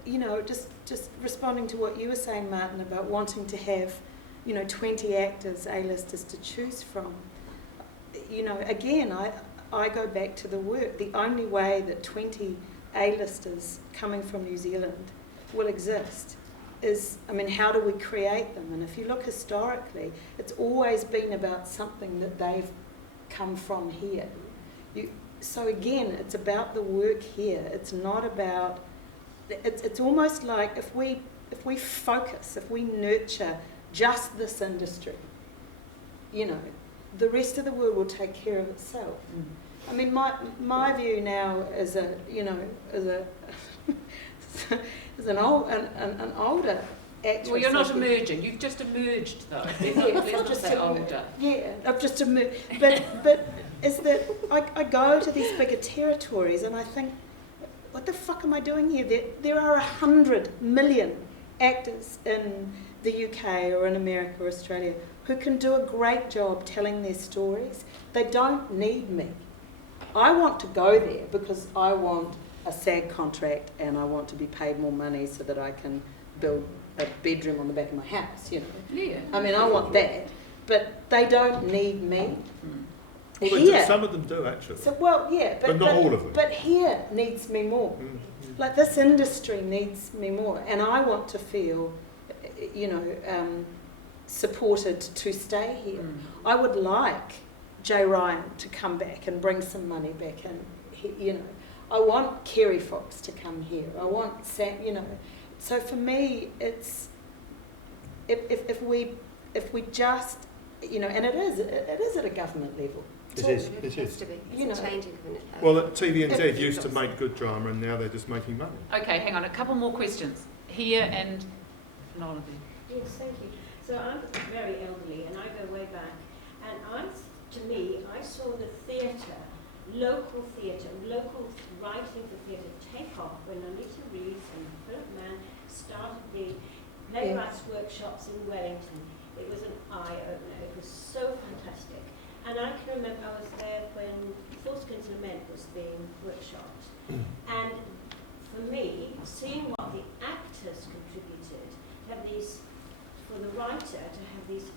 just responding to what you were saying, Martin, about wanting to have, 20 actors, A-listers to choose from. Again, I go back to the work. The only way that 20 A-listers coming from New Zealand will exist is, how do we create them? And if you look historically, it's always been about something that they've come from here. So again, it's about the work here. It's not about, it's almost like if we focus, if we nurture just this industry, the rest of the world will take care of itself. My view now as an older actress. Well, you're not emerging. You've just emerged, though. Let's just say older. Yeah, I've just emerged. But is that I go to these bigger territories and I think, what the fuck am I doing here? There are 100 million actors in the UK or in America or Australia who can do a great job telling their stories. They don't need me. I want to go there because I want a SAG contract and I want to be paid more money so that I can build a bedroom on the back of my house, Yeah. I want that. But they don't need me. Well, here, some of them do actually. so well, yeah, But not all of them. But here needs me more. Like this industry needs me more, and I want to feel, supported to stay here. I would like Jay Ryan to come back and bring some money back in. I want Kerry Fox to come here. I want Sam. So for me, it's if we just, and it is at a government level. It is. It's changing. Well, TVNZ used to make good drama, and now they're just making money. Okay, hang on, a couple more questions. Here and Nolan. Yes, thank you. So I'm very elderly, and I go way back. And to me, I saw the theatre, local writing for theatre take off when Anita Reeves and Philip Mann started the playwrights workshops in Wellington. It was an eye-opener. It was so fantastic. And I can remember I was there when Forskins Lament was being workshopped. And for me, seeing what the actors contributed, to have these, for the writer, to have these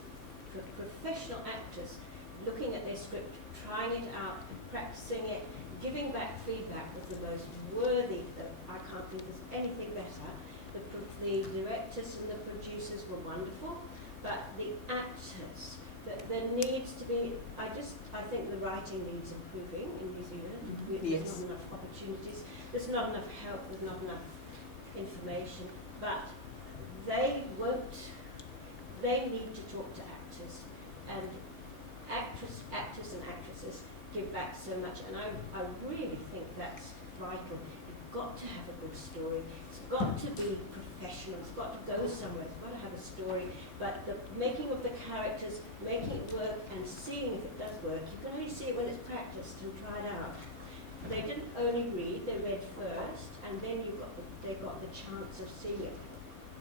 professional actors looking at their script, trying it out, practicing it, giving back feedback was the most worthy. I can't think there's anything better. The directors and the producers were wonderful, but the actors, there needs to be, I think the writing needs improving in New Zealand. There's not enough opportunities, there's not enough help, there's not enough information, but they need to talk to actors, and actors and actresses give back so much, and I really think that's vital. You've got to have a good story, it's got to be professional, it's got to go somewhere, it's got to have a story, but the making of the characters, making it work and seeing if it does work, you can only see it when it's practiced and tried out. They didn't only read, they read first, and then they got the chance of seeing it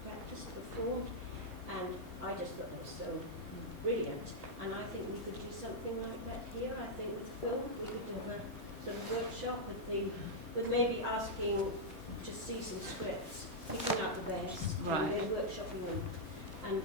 practiced, performed, and I just thought it was so brilliant, and I think we could do something like that here. I think with film, we could do a sort of workshop with maybe asking to see some scripts, picking out the best, and then workshopping them. And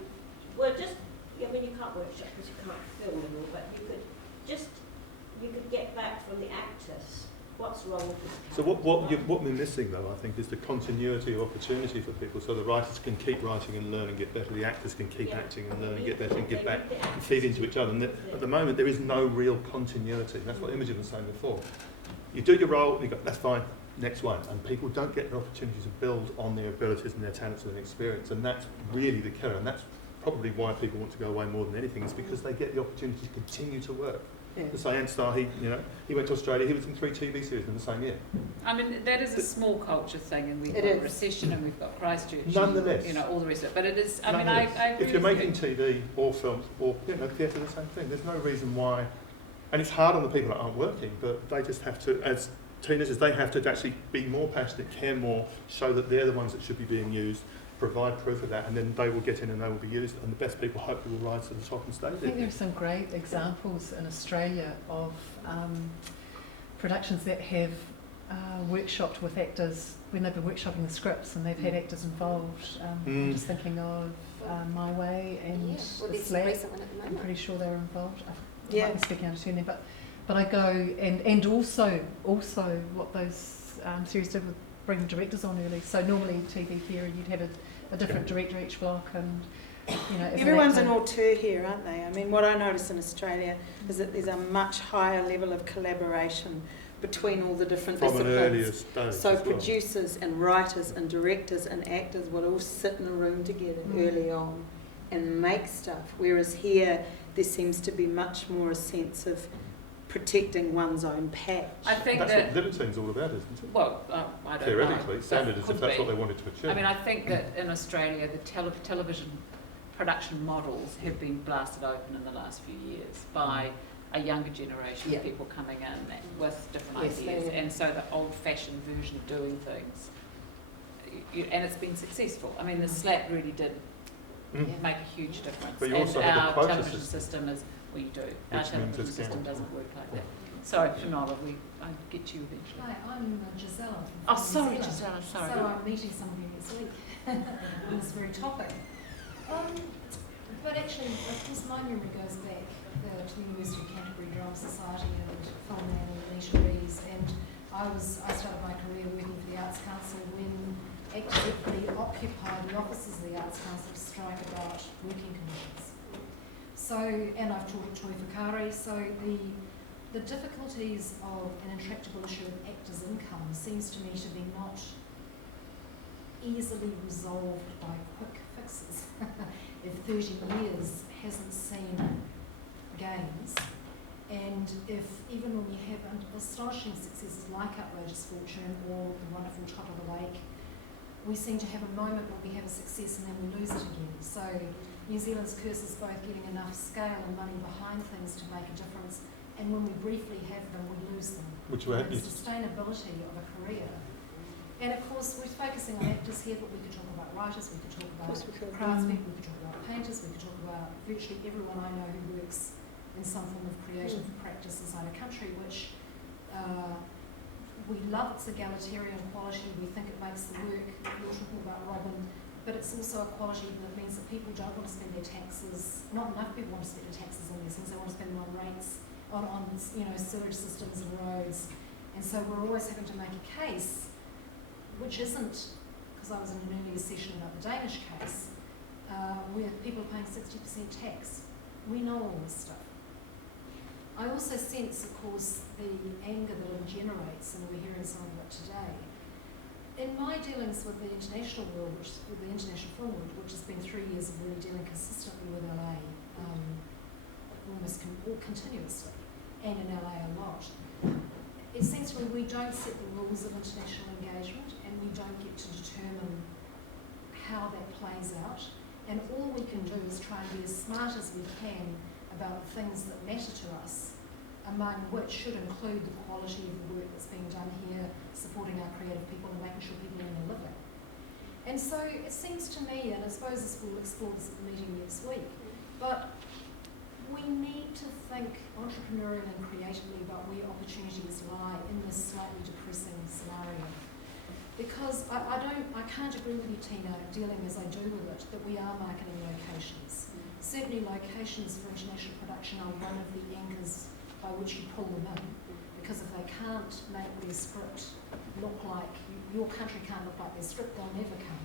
you can't workshop because you can't film them all, but you could get back from the actors what's wrong with this character. So what we're missing though, I think, is the continuity of opportunity for people, so the writers can keep writing and learn and get better, the actors can keep acting and learn and get better and give back and feed into each other. And at the moment there is no real continuity. That's what Imogen was saying before. You do your role and you go, that's fine, next one. And people don't get the opportunity to build on their abilities and their talents and their experience, and that's really the killer, and that's probably why people want to go away more than anything, is because they get the opportunity to continue to work. The Science Star, he went to Australia, he was in 3 TV series in the same year. I mean, that is a small culture thing, and we've got a recession and we've got Christchurch. Nonetheless. And, all the rest of it. But it is, I mean, I agree if you're with making TV or films or theatre, the same thing. There's no reason why, and it's hard on the people that aren't working, but they just have to, as teenagers, they have to actually be more passionate, care more, show that they're the ones that should be being used, provide proof of that, and then they will get in and they will be used, and the best people hopefully will rise to the top and stay there. I think there are some great examples in Australia of productions that have workshopped with actors when they've been workshopping the scripts and they've had actors involved. I'm just thinking of My Way and The Slab. I'm pretty sure they were involved. I might be speaking out of turn there, but I go and also what those series did with bring directors on early. So normally TV theory, you'd have a different director each block, and everyone's an auteur here, aren't they? I mean, what I notice in Australia is that there's a much higher level of collaboration between all the different disciplines. From an earlier stage. So producers and writers and directors and actors will all sit in a room together early on and make stuff, whereas here there seems to be much more a sense of protecting one's own patch. I think that's what Libertine's all about, isn't it? Well, I don't theoretically, know. sounded as if that's what they wanted to achieve. I mean, I think that in Australia, the television production models have been blasted open in the last few years by a younger generation of people coming in with different ideas, and so the old-fashioned version of doing things, and it's been successful. I mean, the slap really did make a huge difference. But you and also have the television system is, well, you do. Our television system doesn't work like that. Sorry, Finola, I'll get you eventually. Hi, I'm Gisela. Oh, sorry, Gisela, sorry. So I'm meeting somebody next week on this very topic. But actually, of course, my memory goes back to the University of Canterbury Drama Society and Film and Leisure and I started my career working for the Arts Council when actively occupied the offices of the Arts Council to strike about working conditions. So, and I've taught at Toi Whakaari, so the difficulties of an intractable issue of actors' income seems to me to be not easily resolved by quick fixes. If 30 years hasn't seen gains, and if even when we have astonishing successes like Outrageous Fortune or The Wonderful Top of the Lake, we seem to have a moment where we have a success and then we lose it again. So New Zealand's curse is both getting enough scale and money behind things to make a difference, and when we briefly have them, we lose them. Which way? The sustainability of a career. And of course, we're focusing on actors here, but we could talk about writers, we could talk about craftspeople, we could talk about painters, we could talk about virtually everyone I know who works in some form of creative practice inside a country, which we love its egalitarian quality, we think it makes the work, you're talking about Robyn, but it's also a quality that means that people don't want to spend their taxes, not enough people want to spend their taxes on these things, they want to spend them on rates, on sewage systems and roads, and so we're always having to make a case, which isn't, because I was in an earlier session about the Danish case, where people are paying 60% tax. We know all this stuff. I also sense, of course, the anger that it generates, and we're hearing some of it today. In my dealings with the international world, with the international film world, which has been 3 years of really dealing consistently with LA, almost continuously, and in LA a lot, it seems to me we don't set the rules of international engagement, and we don't get to determine how that plays out. And all we can do is try and be as smart as we can about the things that matter to us, among which should include the quality of the work that's being done here, supporting our creative people and making sure people earn a living. And so it seems to me, and I suppose we'll explore this at the meeting next week, but we need to think entrepreneurially and creatively about where opportunities lie in this slightly depressing scenario. Because I can't agree with you, Tina, dealing as I do with it, that we are marketing locations. Certainly locations for international production are one of the anchors by which you pull them in, because if they can't make their script look like, your country can't look like their script, they'll never come.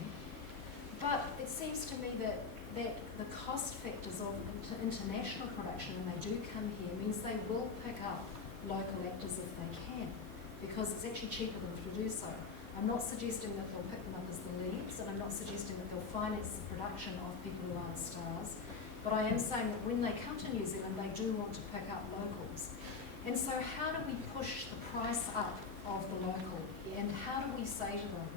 But it seems to me that the cost factors of international production when they do come here means they will pick up local actors if they can, because it's actually cheaper than to do so. I'm not suggesting that they'll pick them up as the leads, and I'm not suggesting that they'll finance the production of people who aren't stars, but I am saying that when they come to New Zealand, they do want to pick up locals. And so how do we push the price up of the local, and how do we say to them,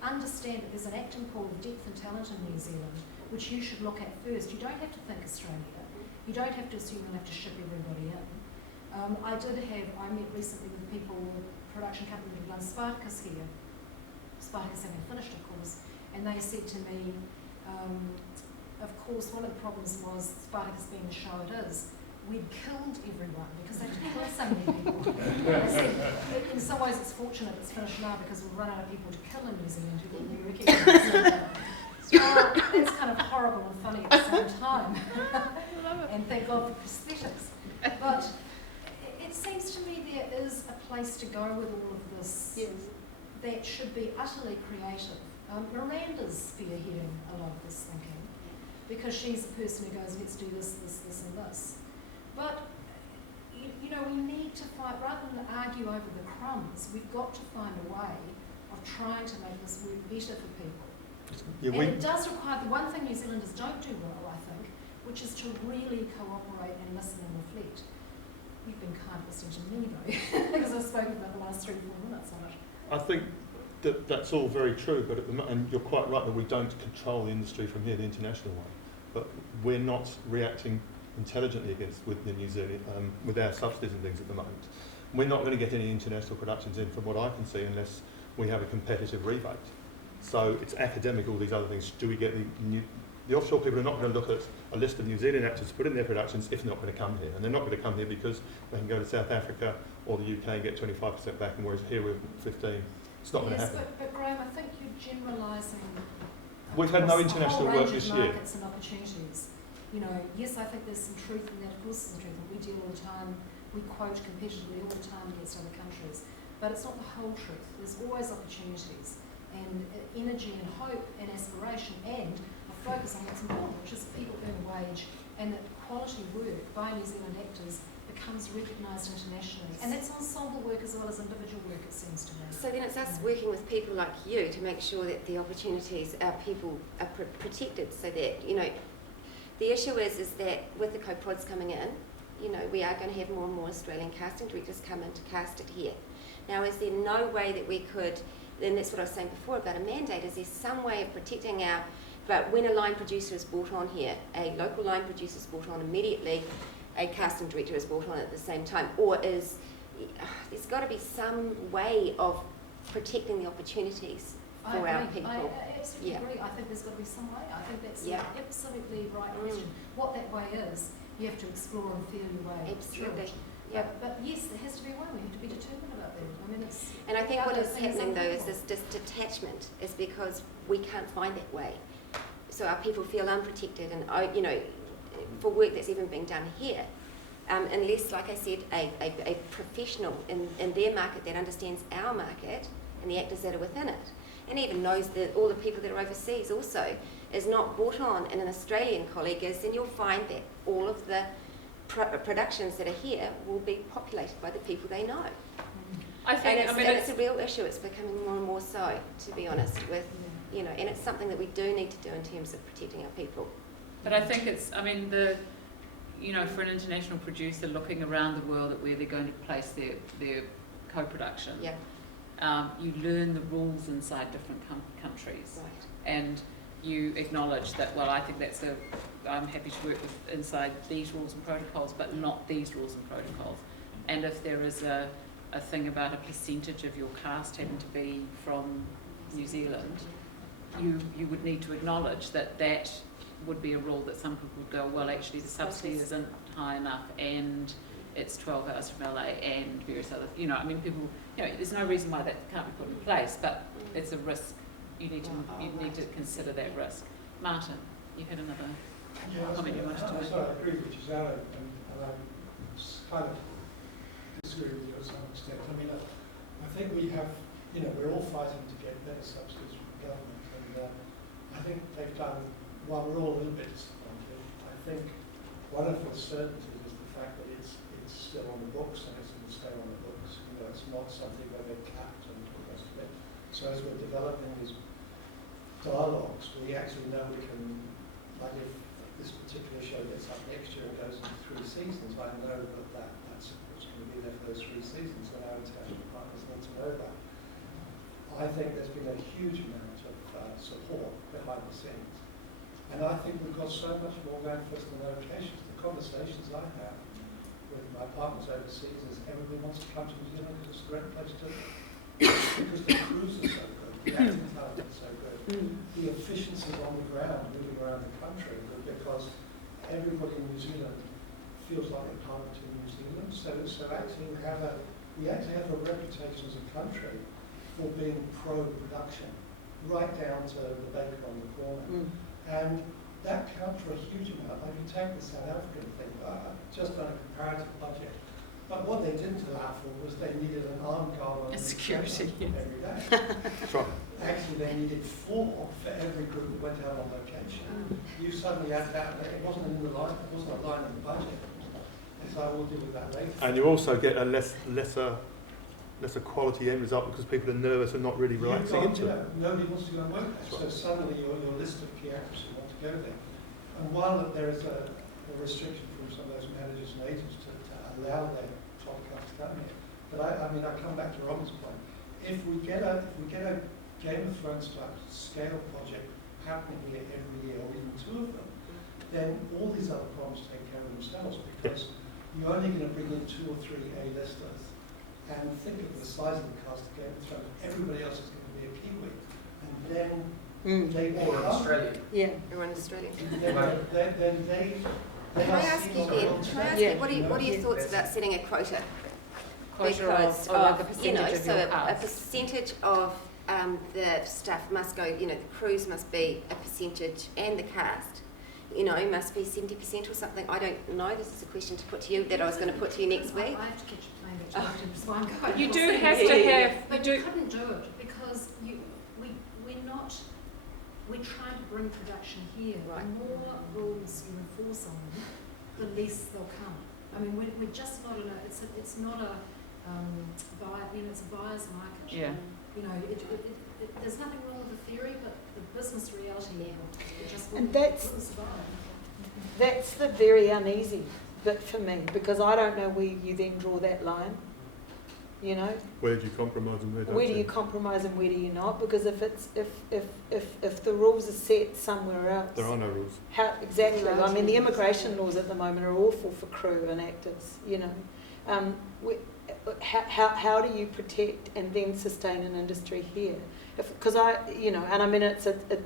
understand that there's an acting pool of depth and talent in New Zealand, which you should look at first. You don't have to think Australia. You don't have to assume you'll have to ship everybody in. I met recently with people, production company who've done Spartacus here. Spartacus having finished, of course, and they said to me, of course, one of the problems was Spartacus being the show it is. We'd killed everyone because they didn't kill so many people. They said, in some ways it's fortunate it's finished now because we've run out of people to kill in New Zealand who didn't be recognised. It's kind of horrible and funny at the same time. And thank God for prosthetics. But it seems to me there is a place to go with all of this that should be utterly creative. Miranda's spearheading a lot of this thinking because she's the person who goes, let's do this, this, this and this. But, we need to fight, rather than argue over the crumbs, we've got to find a way of trying to make this work better for people. And it does require, the one thing New Zealanders don't do well, I think, which is to really cooperate and listen and reflect. You've been kind of listening to me though, because I've spoken about the last 3 or 4 minutes on it. I think that's all very true, but and you're quite right that we don't control the industry from here, the international one, but we're not reacting intelligently with the New Zealand, with our subsidies and things at the moment. We're not going to get any international productions in, from what I can see, unless we have a competitive rebate. So it's academic, all these other things. Do we get the offshore people are not going to look at a list of New Zealand actors to put in their productions if they're not going to come here. And they're not going to come here because they can go to South Africa or the UK and get 25% back, and whereas here we're 15. It's not going to happen. But Graham, I think you're generalising We've had no across a whole international work range of this year. markets and opportunities. You know, yes, I think there's some truth in that. Of course, there's some truth. We deal all the time. We quote competitively all the time against other countries, but it's not the whole truth. There's always opportunities and energy and hope and aspiration and a focus on what's important, which is that people earn a wage and that quality work by New Zealand actors becomes recognised internationally. And that's ensemble work as well as individual work, it seems to me. So then it's us working with people like you to make sure that the opportunities our people are protected, so that, you know, the issue is that with the co-prods coming in, you know, we are going to have more and more Australian casting directors come in to cast it here. Now, is there no way that we could, and that's what I was saying before about a mandate, is there some way of protecting our, but when a line producer is brought on here, a local line producer is brought on immediately, a casting director is brought on at the same time, or is, there's got to be some way of protecting the opportunities for our people. I absolutely agree. I think there's got to be some way. I think that's an absolutely right question. What that way is, you have to explore and feel your way. Absolutely. Yeah. But yes, there has to be a way. We have to be determined about that. I mean, it's. And I think what is happening though is this detachment is because we can't find that way. So our people feel unprotected, and you know, for work that's even being done here, unless, like I said, a professional in their market that understands our market and the actors that are within it, and even knows that all the people that are overseas also is not brought on in an Australian colleague is, then you'll find that all of the productions that are here will be populated by the people they know. I think, and it's a real issue. It's becoming more and more so, to be honest, with, you know, and it's something that we do need to do in terms of protecting our people. But I think it's, I mean, you know, for an international producer looking around the world at where they're going to place their co-production, you learn the rules inside different countries. Right. And you acknowledge that, well, I think I'm happy to work with inside these rules and protocols, but not these rules and protocols. And if there is a thing about a percentage of your cast having to be from New Zealand, you would need to acknowledge that would be a rule that some people would go, well, actually the subsidy isn't high enough and it's 12 hours from LA and various other, you know, I mean, people, you know, there's no reason why that can't be put in place, but it's a risk. You need to consider that risk. Martin, you had another comment you wanted to make. I agree with Giselle, and I kind of disagree with you to some extent. I mean, I think we have, you know, we're all fighting to get better subsidies from the government, and I think they've done, while we're all a little bit disappointed, I think one of the certainties is the fact that it's still on the books and it's going to stay on the books. You know, it's not something where they're capped and all the rest of it. So as we're developing these dialogues, we actually know we can, like if this particular show gets up next year and goes into 3 seasons, I know that support's going to be there for those 3 seasons, and our international partners need to know that. I think there's been a huge amount of support behind the scenes. And I think we've got so much more going for us than locations. The conversations I have with my partners overseas is everybody wants to come to New Zealand because it's a great place to live. Because the crews are so good, the acting talent is so good, the efficiencies on the ground, moving around the country, because everybody in New Zealand feels like they're part of New Zealand. So actually we actually have a reputation as a country for being pro-production, right down to the baker on the corner. And that counts for a huge amount. Like you take the South African thing, just on a comparative budget. But what they didn't allow for was they needed an armed guard on security every day. Actually, they needed 4 for every group that went out on location. You suddenly had that, it wasn't in the line, it wasn't a line in the budget. And so we'll deal with that later. And you also get a lesser quality end result because people are nervous and not really relaxing into it. Nobody wants to go and work there. So suddenly your list of key actors who want to go there. And while there is a restriction from some of those managers and agents to allow their top cast to come here, but I mean, I come back to Robyn's point. If we get a Game of Thrones type scale project happening here every year, or even 2 of them, then all these other problems take care of themselves, because you're only going to bring in 2 or 3 A-listers. And think of the size of the cast of Game of Thrones. Everybody else is going to be a Kiwi. And then they or an Australian. Yeah, or an Australian. Then they Can I ask you, what are your thoughts about setting a quota? Because like a percentage you know, of so your a cast. percentage of the staff must go, the crews must be a percentage and the cast, must be 70% or something. I don't know. This is a question to put to you that I was going to put to you next week. I have to catch a plane actually, which is why I'm going. You do have to have, but you couldn't do it because we're trying to bring production here. Right. The more rules you enforce on them, the less they'll come. I mean, we're just not in a. It's not a it's a buyer's market. Yeah. There's nothing wrong with the theory, but the business reality it just And wouldn't survive. That's the very uneasy bit for me, because I don't know where you then draw that line. Where do you compromise and where don't Where do you compromise and where do you not? Because if the rules are set somewhere else, There are no rules. how exactly? I mean, the immigration laws at the moment are awful for crew and actors. How do you protect and then sustain an industry here? Because and I mean,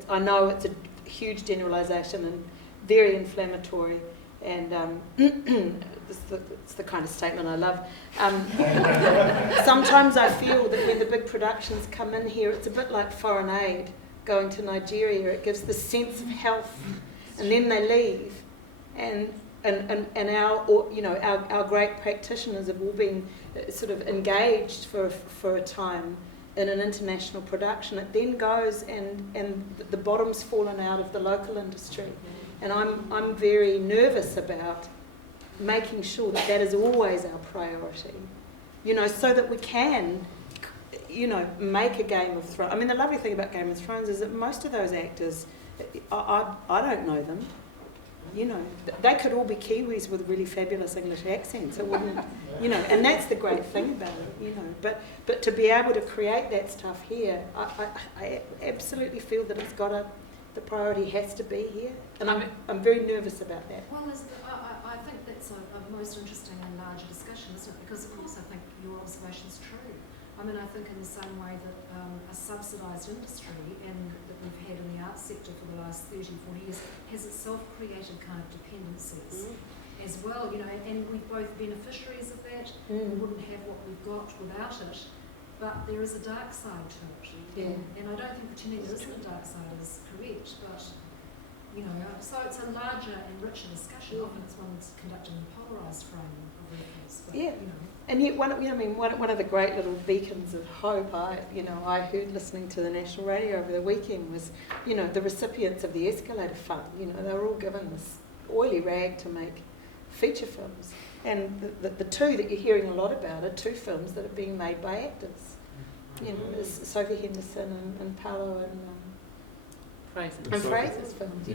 I know it's a huge generalisation and very inflammatory, and it's the kind of statement I love. Sometimes I feel that when the big productions come in here, it's a bit like foreign aid going to Nigeria. It gives the sense of health, and then they leave, and our great practitioners have all been sort of engaged for a time in an international production. It then goes and the bottom's fallen out of the local industry, and I'm very nervous about making sure that is always our priority, so that we can, make a Game of Thrones. I mean, the lovely thing about Game of Thrones is that most of those actors, I don't know them. They could all be Kiwis with really fabulous English accents. It wouldn't, and that's the great thing about it, But to be able to create that stuff here, I absolutely feel that the priority has to be here, and I'm very nervous about that. Well, I think that's a most interesting and larger discussion, isn't it? Because of course I think your observation's true. I mean, I think in the same way that a subsidised industry and that we've had in the arts sector for the last 30, 40 years has itself created kind of dependencies as well, and we're both beneficiaries of that. We wouldn't have what we've got without it, but there is a dark side to it. Yeah. And I don't think pretending there isn't a dark side is correct, but so it's a larger and richer discussion. Often it's one that's conducted in a polarised frame of reference. But, Yeah. And yet, one of the great little beacons of hope I heard listening to the national radio over the weekend was, the recipients of the Escalator Fund. They were all given this oily rag to make feature films, and the two that you're hearing a lot about are two films that are being made by actors. There's Sophie Henderson and Paolo and Fraser's films.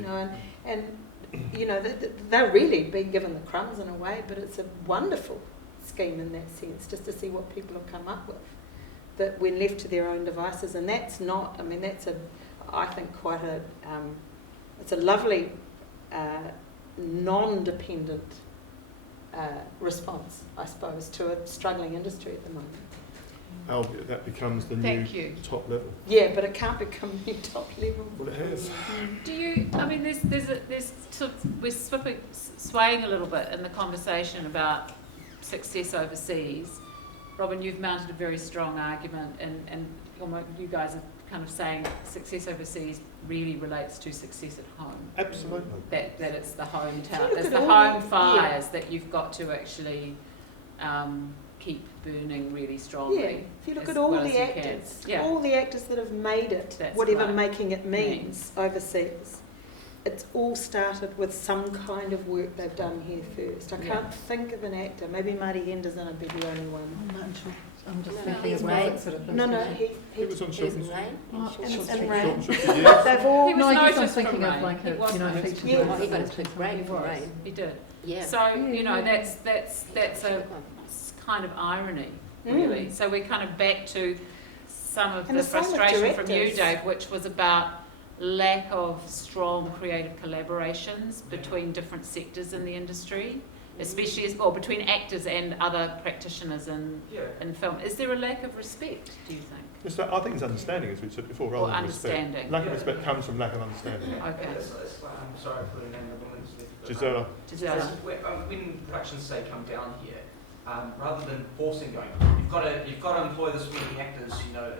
They're really being given the crumbs in a way, but it's a wonderful scheme in that sense, just to see what people have come up with, that when left to their own devices. And that's not, I think quite it's a lovely non-dependent response, I suppose, to a struggling industry at the moment. Albeit that becomes the new top level. Yeah, but it can't become new top level. Well, it has. Do you? I mean, there's sort of, we're swaying a little bit in the conversation about success overseas. Robyn, you've mounted a very strong argument, and you guys are kind of saying success overseas really relates to success at home. Absolutely. That it's the hometown, it's the home fires that you've got to actually keep burning really strongly. Yeah, if you look at all the actors, all the actors that have made it, whatever making it means overseas, it's all started with some kind of work they've done here first. I can't think of an actor, maybe Marty Henderson would be the only one. I'm just thinking as well, that sort of thing. No, he was on Short and Rain. They've all. No, I guess I'm thinking of like a feature. He got a big break for Rain. He did. Yeah. So that's a kind of irony, really. So we're kind of back to some of the frustration from you, Dave, which was about lack of strong creative collaborations between different sectors in the industry, especially between actors and other practitioners in film. Is there a lack of respect, do you think? Yes, I think it's understanding, as we said before, rather than respect. Lack of respect comes from lack of understanding. Okay. I'm sorry for the name of the woman's Gisela. When productions say come down here, rather than forcing going, you've got to employ this many actors, you know,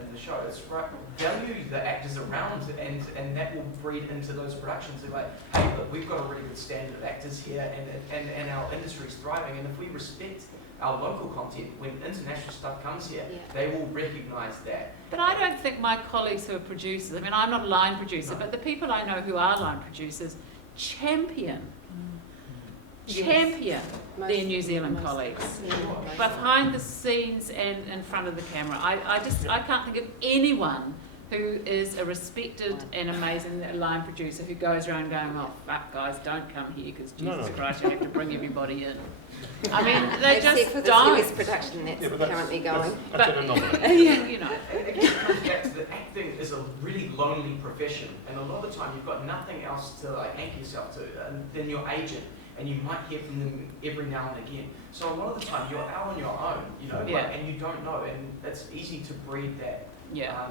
in the show. It's right, value the actors around, and that will breed into those productions. They're like, hey, look, we've got a really good standard of actors here, and our industry's thriving, and if we respect our local content, when international stuff comes here, they will recognise that. But I don't think my colleagues who are producers, I mean, I'm not a line producer, but the people I know who are line producers champion their New Zealand colleagues, behind the scenes and in front of the camera. I can't think of anyone who is a respected and amazing line producer who goes around going, oh, fuck, guys, don't come here because Jesus Christ, you have to bring everybody in. I mean, they just for don't. the US production that's currently going. That's an anomaly. You know. Again, it comes back to the acting is a really lonely profession, and a lot of the time you've got nothing else to like anchor yourself to than your agent, and you might hear from them every now and again. So a lot of the time you're out on your own, you know, like, and you don't know, and it's easy to breed that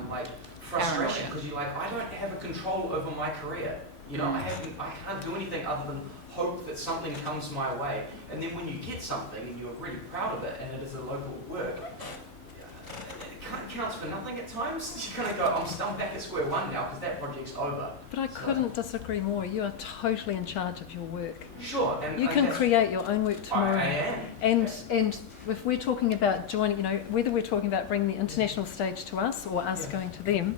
like frustration because you're like, I don't have a control over my career. You know, I can't do anything other than hope that something comes my way. And then when you get something and you're really proud of it and it is a local work, it kind of counts for nothing at times. You kind of go, I'm back at square one now because that project's over. But I couldn't disagree more. You are totally in charge of your work. Sure. And you can create your own work tomorrow. I am. And if we're talking about joining, you know, whether we're talking about bringing the international stage to us or us going to them,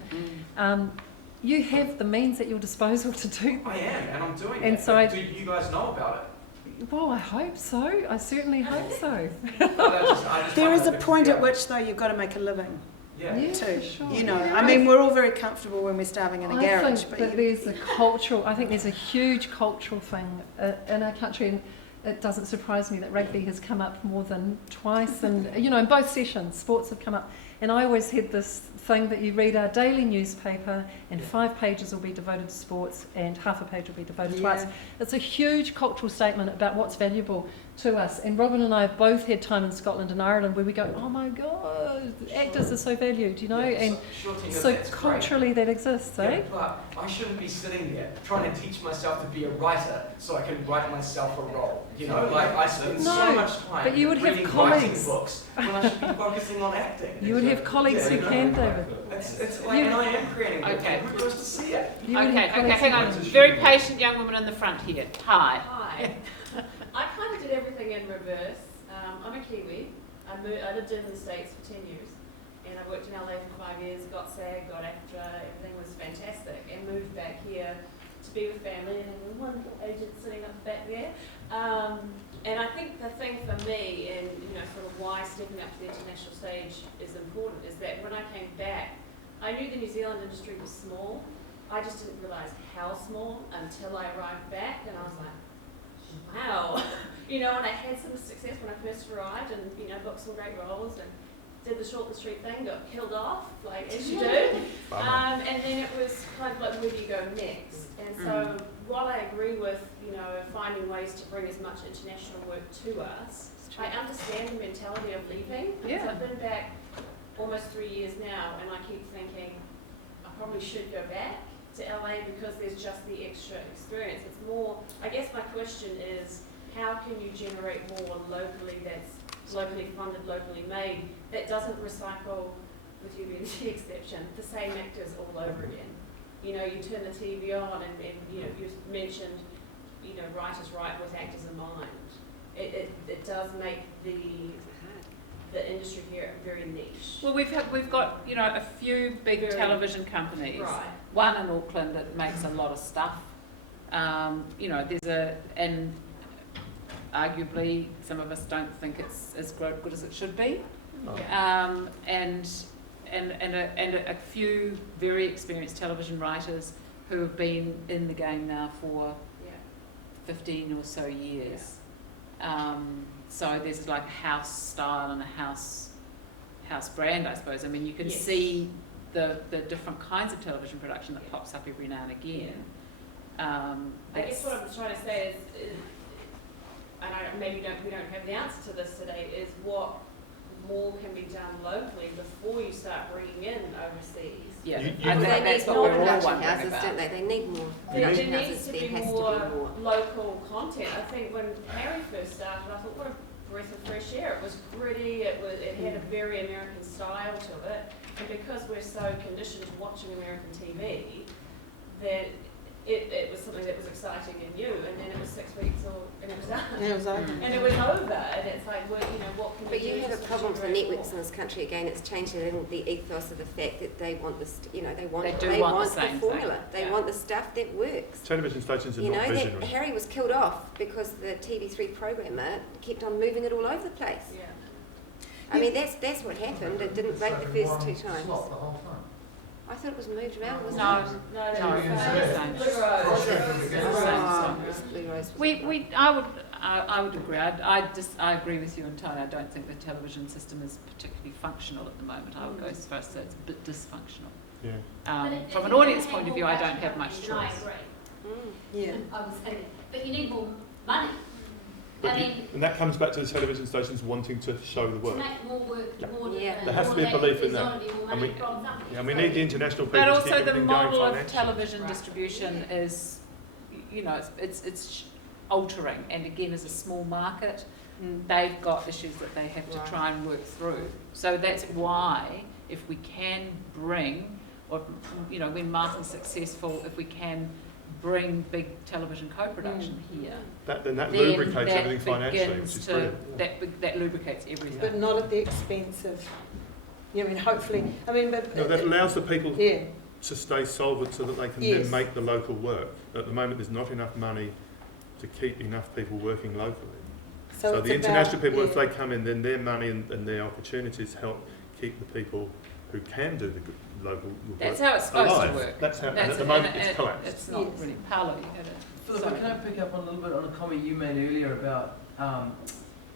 you have the means at your disposal to do that. I am, and I'm doing and it. So do you guys know about it? Well, I hope so. I certainly hope so. There is a point at which, though, you've got to make a living. Too. Sure. You know, I mean, we're all very comfortable when we're starving in a garage. But there's a cultural, I think there's a huge cultural thing in our country, and it doesn't surprise me that rugby has come up more than twice, and you know, in both sessions, sports have come up. And I always had this thing that you read our daily newspaper, and 5 pages will be devoted to sports, and half a page will be devoted to arts. It's a huge cultural statement about what's valuable to us. And Robyn and I have both had time in Scotland and Ireland where we go, oh my God, actors are so valued, you know, and so culturally that exists, eh? But I shouldn't be sitting there trying to teach myself to be a writer so I can write myself a role. You know, like I spend so much time but you would reading have writing colleagues. Books when I should be focusing on acting. You would have colleagues who can, David. It's like, and I am creating it. Okay. Who goes to see it? Okay, hang on. Very patient young woman in the front here. Hi. Hi. I kind of did everything in reverse. I'm a Kiwi. I lived in the States for 10 years, and I worked in LA for 5 years, got SAG, got AFTRA, everything was fantastic, and moved back here to be with family, and a wonderful agent sitting up back there. And I think the thing for me, and you know, sort of why stepping up to the international stage is important, is that when I came back, I knew the New Zealand industry was small. I just didn't realise how small until I arrived back, and I was like, wow, you know, and I had some success when I first arrived, and you know, booked some great roles, and did the short the street thing, got killed off, like as you do, and then it was kind of like, where do you go next? And so, while I agree with, you know, finding ways to bring as much international work to us, I understand the mentality of leaving. Because I've been back almost 3 years now, and I keep thinking I probably should go back to LA because there's just the extra experience. It's more, I guess my question is, how can you generate more locally that's locally funded, locally made, that doesn't recycle, with you being the exception, the same actors all over again? You know, you turn the TV on and you know, you mentioned, you know, writers write with actors in mind. It does make the industry here very niche. Well, we've got, you know, a few big television companies. Right. One in Auckland that makes a lot of stuff. You know, and arguably some of us don't think it's as good as it should be. And a few very experienced television writers who have been in the game now for 15 or so years. So there's like a house style and a house brand, I suppose. I mean, you can see the different kinds of television production that pops up every now and again. I guess what I'm trying to say is and maybe we don't have the answer to this today, is what more can be done locally before you start bringing in overseas. Yeah, they need more production houses, don't they? They need more production houses. There needs to be more local content. I think when Harry first started, I thought, what a breath of fresh air. It was gritty, it had a very American style to it, and because we're so conditioned to watching American TV, that it was something that was exciting and new, and then it was 6 weeks and it was done. And it was over. And it was over, and it's like, well, you know, what can But we do? you have a to problem for switch it networks in this country again. It's changed in the ethos of the fact that they want this. You know, they want the same formula. thing. They want the stuff that works. Television stations are You not know, that visionary. Harry was killed off because the TV3 programmer kept on moving it all over the place. Yeah. I mean, that's what happened. It didn't break the first 2 times. Slot the whole time. I thought it was moved around, wasn't No, it? No, no, that it's was the Blue same. Rose. It's the same song. Blue Rose was I would agree. I agree with you entirely. I don't think the television system is particularly functional at the moment. I would go as far as to say it's a bit dysfunctional. Yeah. From an audience point of view, I don't have much I choice. agree. Yeah. I was thinking, but you need more money. But I mean, and that comes back to the television stations wanting to show the to work. make more work, Yeah. more Yeah. There has to be a belief in that. And we need the international people But to also keep the everything going model of financially. television distribution is, you know, it's altering. And again, as a small market, they've got issues that they have to try and work through. So that's why, if we can bring, or you know, when Martin's successful, if we can bring big television co-production here, Then that then lubricates that everything financially, which begins is to brilliant. that lubricates everything. But not at the expense of, you know, I mean, hopefully, I mean, but... No, that allows the people Yeah. to stay solvent so that they can Yes. then make the local work. At the moment, there's not enough money to keep enough people working locally. So it's the international about- people, if yeah. they come in, then their money and their opportunities help keep the people who can do the good local That's work how it's supposed alive. to work. That's how, and That's at the it, moment, and it's collapsed. It's not Yes. really. Paolo, you had it. Philippa, can I pick up on a little bit on a comment you made earlier about, and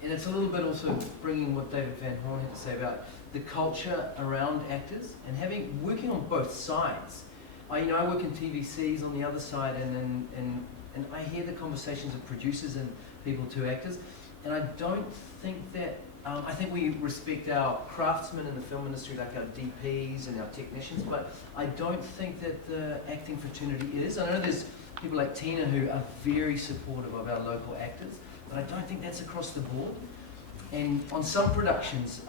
it's a little bit also bringing what David Van Horn had to say about the culture around actors and working on both sides. I work in TVCs on the other side, and I hear the conversations of producers and people to actors, and I don't think that. I think we respect our craftsmen in the film industry, like our DPs and our technicians, but I don't think that the acting fraternity is. I know there's people like Tina who are very supportive of our local actors, but I don't think that's across the board. And on some productions,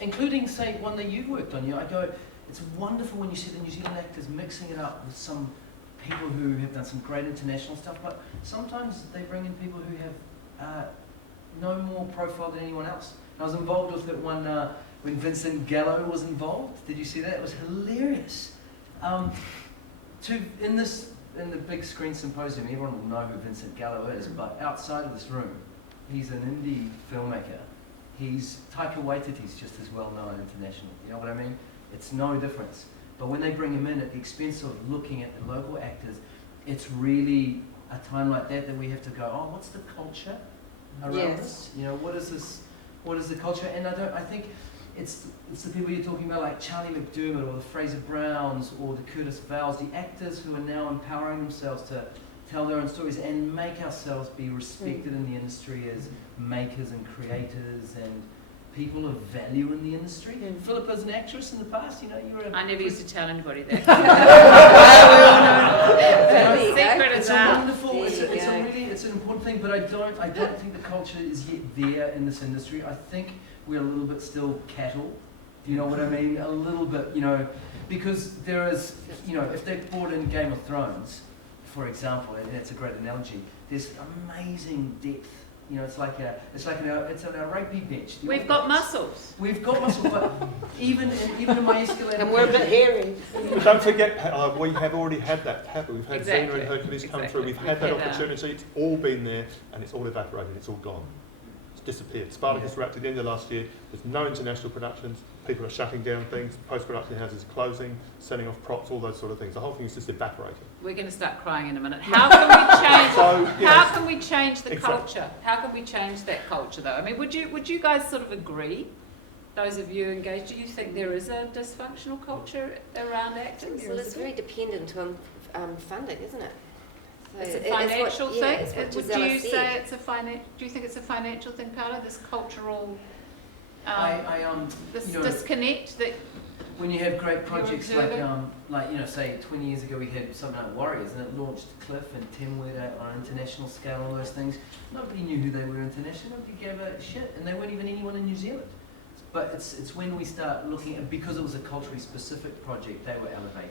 including, say, one that you've worked on, I go, it's wonderful when you see the New Zealand actors mixing it up with some people who have done some great international stuff, but sometimes they bring in people who have no more profile than anyone else. And I was involved with it one when Vincent Gallo was involved. Did you see that? It was hilarious. In the big screen symposium, everyone will know who Vincent Gallo is, but outside of this room, he's an indie filmmaker. Taika Waititi's just as well known internationally. You know what I mean? It's no difference. But when they bring him in at the expense of looking at the local actors, it's really a time like that we have to go, oh, what's the culture around this? You know, what is the culture? And I think it's the people you're talking about, like Charlie McDermott or the Fraser Browns or the Curtis Vowles, the actors who are now empowering themselves to tell their own stories and make ourselves be respected in the industry as makers and creators and people of value in the industry. And Philippa's an actress in the past, you were I never used to tell anybody that. It's a wonderful, it's an important thing, but I don't think the culture is yet there in this industry. I think we're a little bit still cattle. Do you know what I mean? A little bit, because there is, if they brought in Game of Thrones, for example, and that's a great analogy, there's amazing depth. It's like on our rugby pitch. We've got muscles. We've got muscles, but even in my escalator. And we're a bit hairy. But don't forget, we have already had that happen. We've had Exactly. Xena and Hercules come through. We've had that opportunity. It's all been there, and it's all evaporated. It's all gone. It's disappeared. Spartacus wrapped at the end of last year. There's no international productions. People are shutting down things. Post-production houses are closing, sending off props, all those sort of things. The whole thing is just evaporating. We're going to start crying in a minute. How can we change? How can we change the culture? How can we change that culture, though? I mean, would you guys sort of agree? Those of you engaged, do you think there is a dysfunctional culture around acting? Well, it's very dependent on funding, isn't it? So it's a financial thing. Do you think it's a financial thing, Paolo? This cultural. I This disconnect that when you have great You projects want to like say 20 years ago we had something like Warriors, and it launched Cliff and Timweda on an international scale, all those things. Nobody knew who they were international. Nobody gave a shit, and they weren't even anyone in New Zealand. But it's when we start looking at, because it was a culturally specific project, they were elevated.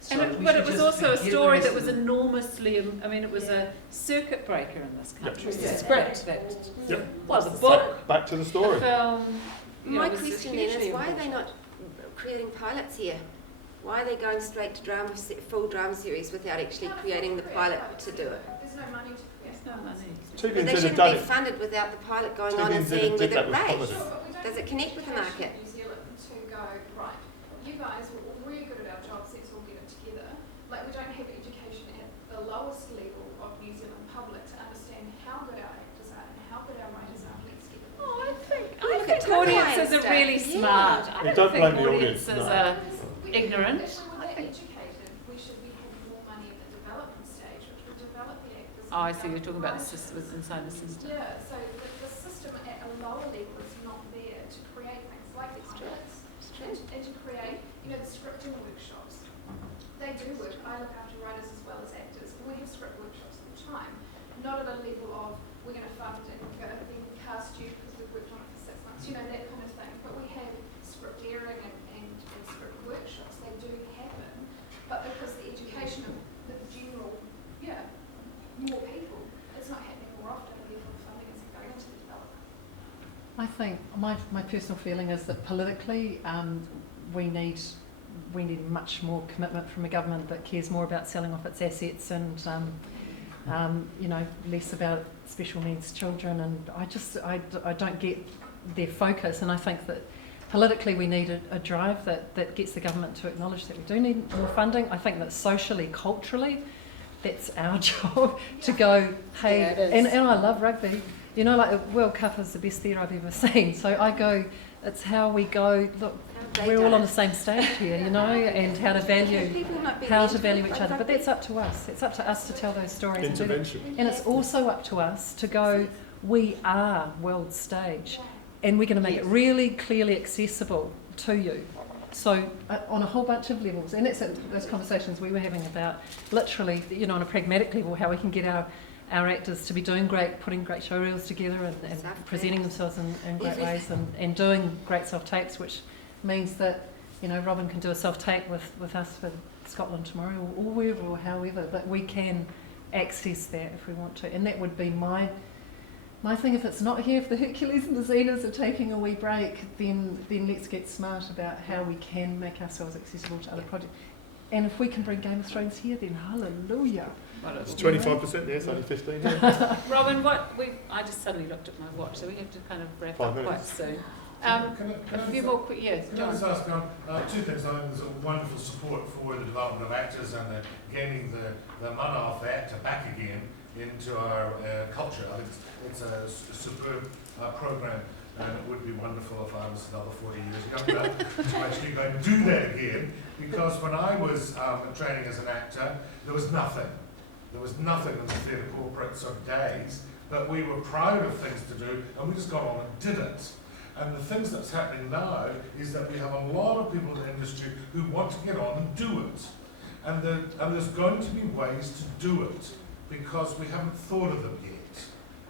So but it was also a story that was them. enormously, I mean, it was a circuit breaker in this country. Yep. The script, Yep. well, the book, Back to the story. the film. My question then is, why are they not creating pilots here? Why are they going straight to full drama series without actually creating the pilot to do it? There's no money to create. There's no money. But they TVNZ have shouldn't done be it. funded without the pilot going on and TVNZ seeing did whether that it with rates. comedy. Does it connect with the market? New Zealand to go, right, you guys were all really good at our jobs, let's all get it together. Like, we don't have education at the lowest level of New Zealand public to understand how good our actors are and how good our writers are. Let's get them Oh, I think look at audiences timelines are really stuff. smart. Yeah. I You don't don't think blame the audience, audiences no. are ignorant. If we were that educated, we should be having more money at the development stage, which would develop the actors. Oh, I see. You're talking about the system inside the system. Yeah, so the system at a lower level is not there to create things like pilots and to create, the scripting workshops. They do work. I look after writers as well as actors. We have script workshops all the time. Not at a level of we're going to fund and then cast you because we've worked on it for 6 months, that kind of thing. But we have script airing and script workshops. They do happen. But because the education of the general, more people, it's not happening more often, therefore the funding isn't going into the development. I think my personal feeling is that politically we need much more commitment from a government that cares more about selling off its assets and less about special needs children, and I don't get their focus, and I think that politically we need a drive that gets the government to acknowledge that we do need more funding. I think that socially, culturally, that's our job to go, hey, Yeah, it is. and I love rugby. Like the World Cup is the best theatre I've ever seen. So I go, it's how we go, look, we're all on the same stage here, and how to value each other. But that's up to us. It's up to us to tell those stories. Intervention. And it's also up to us to go, we are world stage, and we're going to make it really clearly accessible to you. So on a whole bunch of levels, and that's those conversations we were having about literally, on a pragmatic level, how we can get our actors to be doing great, putting great show reels together and presenting themselves in great ways and doing great self-tapes, which means that, Robyn can do a self-tape with us for Scotland tomorrow or wherever or however, but we can access that if we want to. And that would be my thing. If it's not here, if the Hercules and the Xenas are taking a wee break, then let's get smart about how we can make ourselves accessible to other projects. And if we can bring Game of Thrones here, then hallelujah. It's 25%, yes, only 15 here. Robyn, I just suddenly looked at my watch, so we have to kind of wrap 5 up minutes. quite soon. Can A few more quick, yes, Can I just John. ask two things? I think there's a wonderful support for the development of actors and gaining the mana of the actor back again into our culture. I think it's a superb program, and it would be wonderful if I was another 40 years younger to actually go and do that again, because when I was training as an actor, there was nothing. There was nothing in the theatre corporate sort of days, but we were proud of things to do, and we just got on and did it. And the things that's happening now is that we have a lot of people in the industry who want to get on and do it. And there's going to be ways to do it, because we haven't thought of them yet.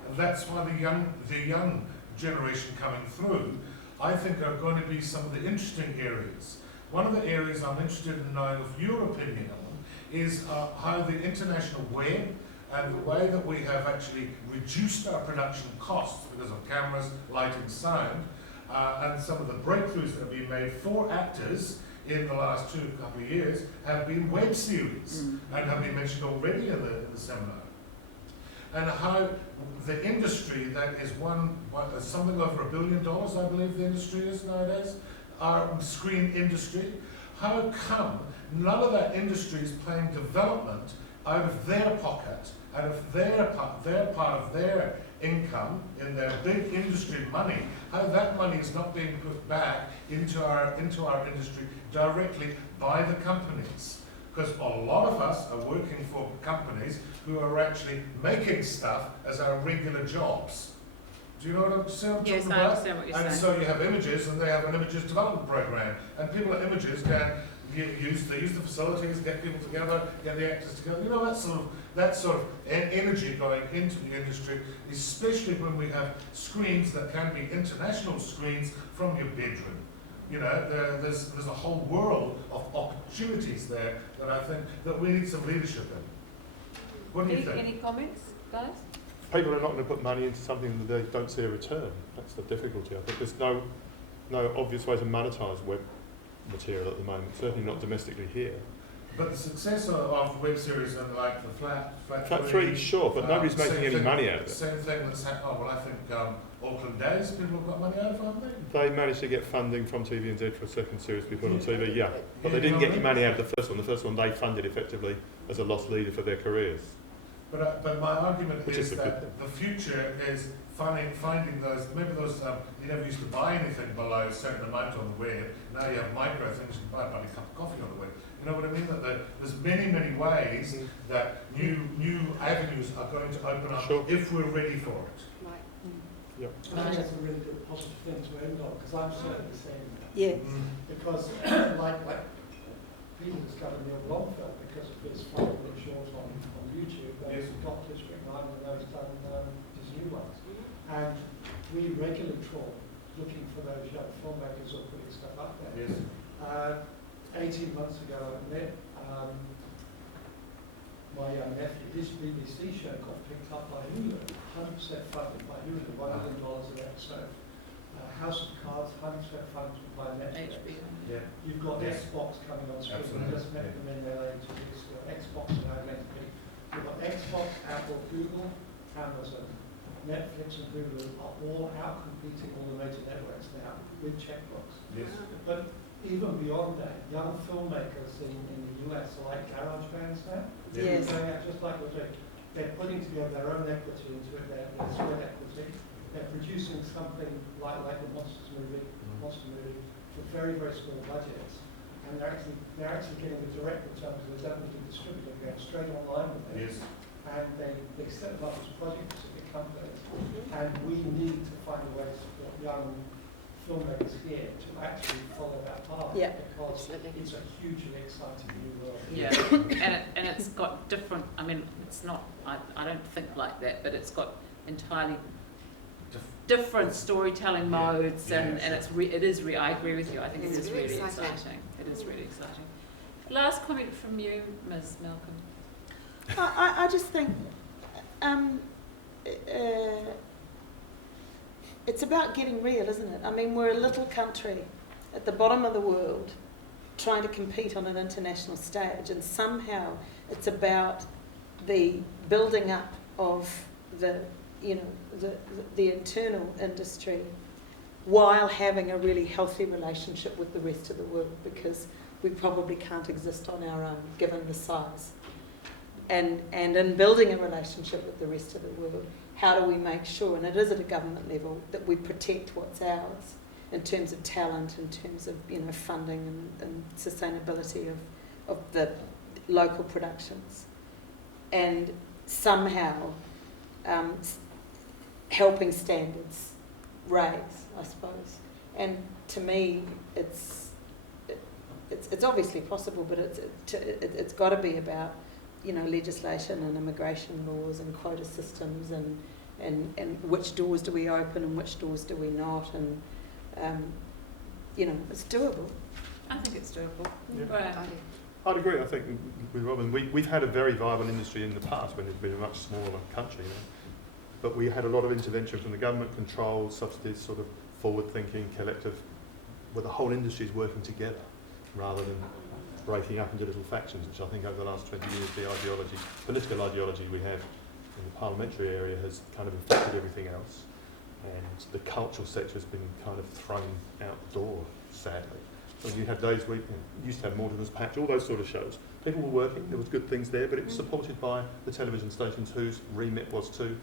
And that's why the young generation coming through, I think, are going to be some of the interesting areas. One of the areas I'm interested in knowing of your opinion on is how the international web and the way that we have actually reduced our production costs because of cameras, lighting, sound, and some of the breakthroughs that have been made for actors in the last couple of years have been web series and have been mentioned already in the seminar. And how the industry that is something over $1 billion, I believe the industry is nowadays, our screen industry, how come none of that industry is paying development out of their pocket, out of their part of their income, in their big industry money, how that money is not being put back into our industry directly by the companies? Because a lot of us are working for companies who are actually making stuff as our regular jobs. Do you know what I'm saying? Yes, talking I about? understand what you're And saying. so you have Images, and they have an Images development program, and people at Images can use the facilities, get people together, get the actors together. You know, that sort of energy going into the industry, especially when we have screens that can be international screens from your bedroom. You know, there's a whole world of opportunities there that I think that we need some leadership in. What do you think? Any comments, guys? People are not going to put money into something that they don't see a return. That's the difficulty. I think there's no obvious way to monetize web material at the moment, certainly not domestically here. But the success of web series and like the Flat 3, sure, but nobody's making any money out of it. Same thing that's happened. Oh, well, I think Auckland Days, people have got money out of it, haven't they? They managed to get funding from TVNZ for a second series to be put on TV, yeah. But they didn't get any money out of the first one. The first one they funded effectively as a lost leader for their careers. But my argument is that the future is finding those, maybe those, you never used to buy anything below a certain amount on the web. Now you have micro things, you can buy a cup of coffee on the web. You know what I mean? That there's many ways that new avenues are going to open up if we're ready for it. Right. Yep. I think that's a really good positive thing to end on, because I'm certainly saying that. Yeah. Because like Peter discovered Neil Blomfield because of his 5-minute shorts on YouTube. There's got District 9 and those done his new ones. And we regularly trawl looking for those young filmmakers who are putting stuff up there. Yes. 18 months ago I met my young nephew. His BBC show got picked up by Hulu, 100% funded by Hulu, $1 million an episode. House of Cards, 100% funded by Netflix. Yeah. You've got Xbox coming on screen. Absolutely. We just met them in LA to this. Xbox and how meant to be. You've got Xbox, Apple, Google, Amazon, Netflix and Hulu are all out competing all the major networks now with checkbooks. Yes. But even beyond that, young filmmakers in the US are like garage bands now. Yes. They're going out just like we're doing. They're putting together their own equity into it, their sweat equity. They're producing something like the Monster movie for very, very small budgets. And they're actually getting a direct return because they don't need to distribute them, going straight online with them. Yes. And they set them up as project-specific companies. And we need to find a way to support young filmmakers here to actually follow that path. Yeah. Because it's a hugely exciting new world. Yeah, and it's got different. I mean, it's not. I don't think like that, but it's got entirely different storytelling modes, and it is. I agree with you. I think it is really exciting. It is really exciting. Last comment from you, Ms. Malcolm. I just think it's about getting real, isn't it? I mean, we're a little country at the bottom of the world trying to compete on an international stage, and somehow it's about the building up of the internal industry while having a really healthy relationship with the rest of the world, because we probably can't exist on our own given the size. And in building a relationship with the rest of the world, how do we make sure, and it is at a government level, that we protect what's ours in terms of talent, in terms of funding and sustainability of the local productions, and somehow helping standards raise, I suppose. And to me, it's obviously possible, but it's got to be about legislation and immigration laws and quota systems and which doors do we open and which doors do we not, and it's doable. I think it's doable. Yeah. Right. I'd agree. I think with Robyn, we've had a very viable industry in the past when it's been a much smaller country, but we had a lot of intervention from the government, control, subsidies, sort of forward-thinking, collective, where the whole industry is working together rather than breaking up into little factions, which I think over the last 20 years, the political ideology we have in the parliamentary area has kind of infected everything else, and the cultural sector has been kind of thrown out the door, sadly. So you had days where you used to have Mortimer's Patch, all those sort of shows. People were working, there was good things there, but it was supported by the television stations whose remit was to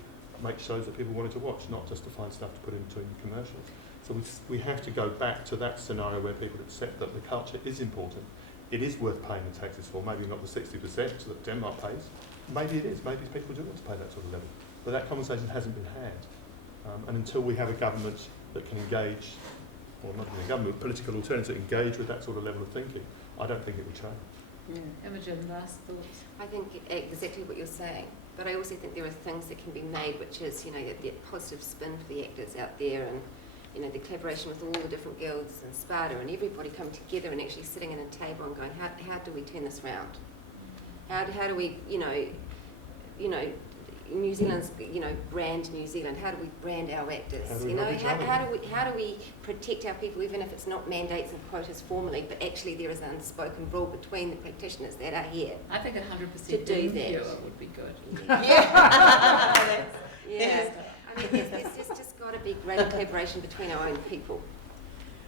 make shows that people wanted to watch, not just to find stuff to put into commercials. So we have to go back to that scenario where people accept that the culture is important. It is worth paying the taxes for, maybe not the 60% that Denmark pays. Maybe it is, maybe people do want to pay that sort of level. But that conversation hasn't been had. And until we have a government that can engage, or not even a government, political alternative engage with that sort of level of thinking, I don't think it will change. Imogen, last thoughts? I think exactly what you're saying, but I also think there are things that can be made, which is, the positive spin for the actors out there, and, the collaboration with all the different guilds and Sparta, and everybody coming together and actually sitting at a table and going, how do we turn this round? How do we, New Zealand's, brand New Zealand. How do we brand our actors? How do we protect our people, even if it's not mandates and quotas formally, but actually there is an unspoken rule between the practitioners that are here. I think 100% to do that would be good. Yeah. I mean, there's just got to be greater collaboration between our own people.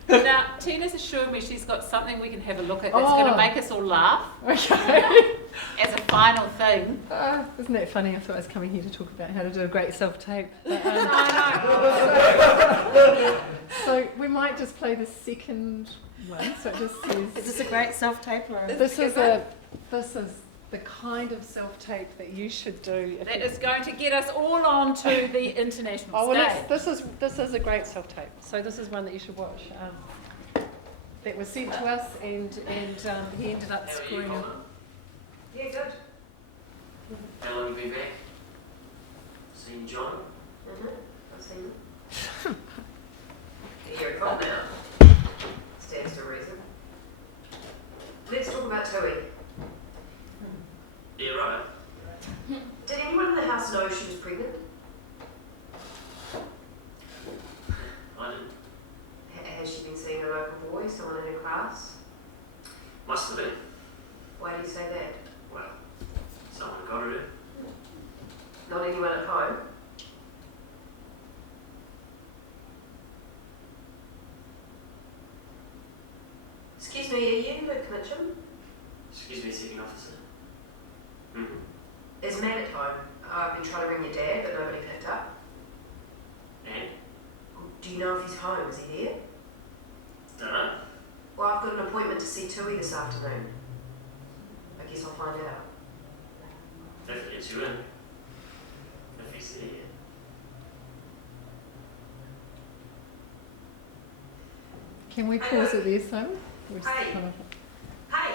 Now, Tina's assured me she's got something we can have a look at that's going to make us all laugh. Okay. As a final thing. Isn't that funny? I thought I was coming here to talk about how to do a great self-tape. But, so we might just play the second one. So it just says... Is this a great self-tape? This is the kind of self-tape that you should do. That is going to get us all onto the international stage. This is a great self-tape. So this is one that you should watch. That was sent to us, and he ended up scoring it. Yeah, good. How long have you been back? Seen John? I've seen him. You're a cop now. Stands to reason. Let's talk about Tui. Yeah, right. Did anyone in the house know she was pregnant? I didn't. Has she been seeing a local boy, someone in her class? Must have been. Why do you say that? Well, someone got her in. Not anyone at home? Excuse me, are you Luke Mitchum? Excuse me, second officer. Is Matt at home? I've been trying to ring your dad, but nobody picked up. And? Do you know if he's home? Is he here? Dunno. Well, I've got an appointment to see Tui this afternoon. I guess I'll find out. If it gets you in. If he's there. Can we pause it there, Simon? Hey!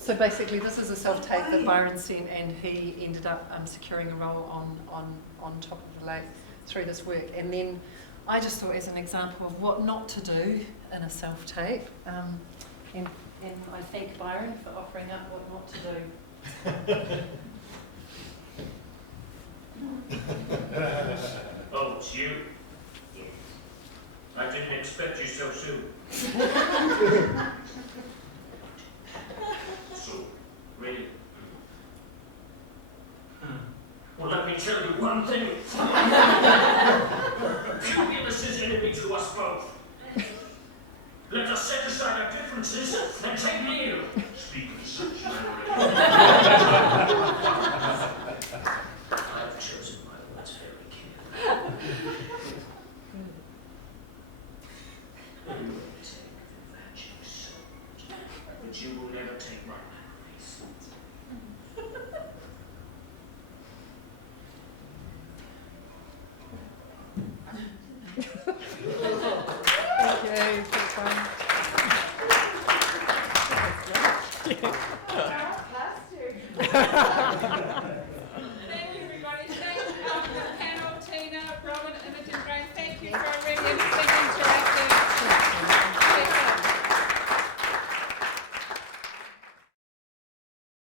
So basically, this is a self-tape that Byron sent, and he ended up securing a role on Top of the Lake through this work. And then I just thought, as an example of what not to do in a self-tape, and I thank Byron for offering up what not to do. Oh, it's you? Yes. I didn't expect you so soon. So, ready? Well, let me tell you one thing. Cumulus is enemy to us both. Let us set aside our differences and take meal. Speak of such memory. I've chosen my words very carefully. You will take the virtue so much, but you will never take my memories. Thank you. Thanks, Byron. Fantastic.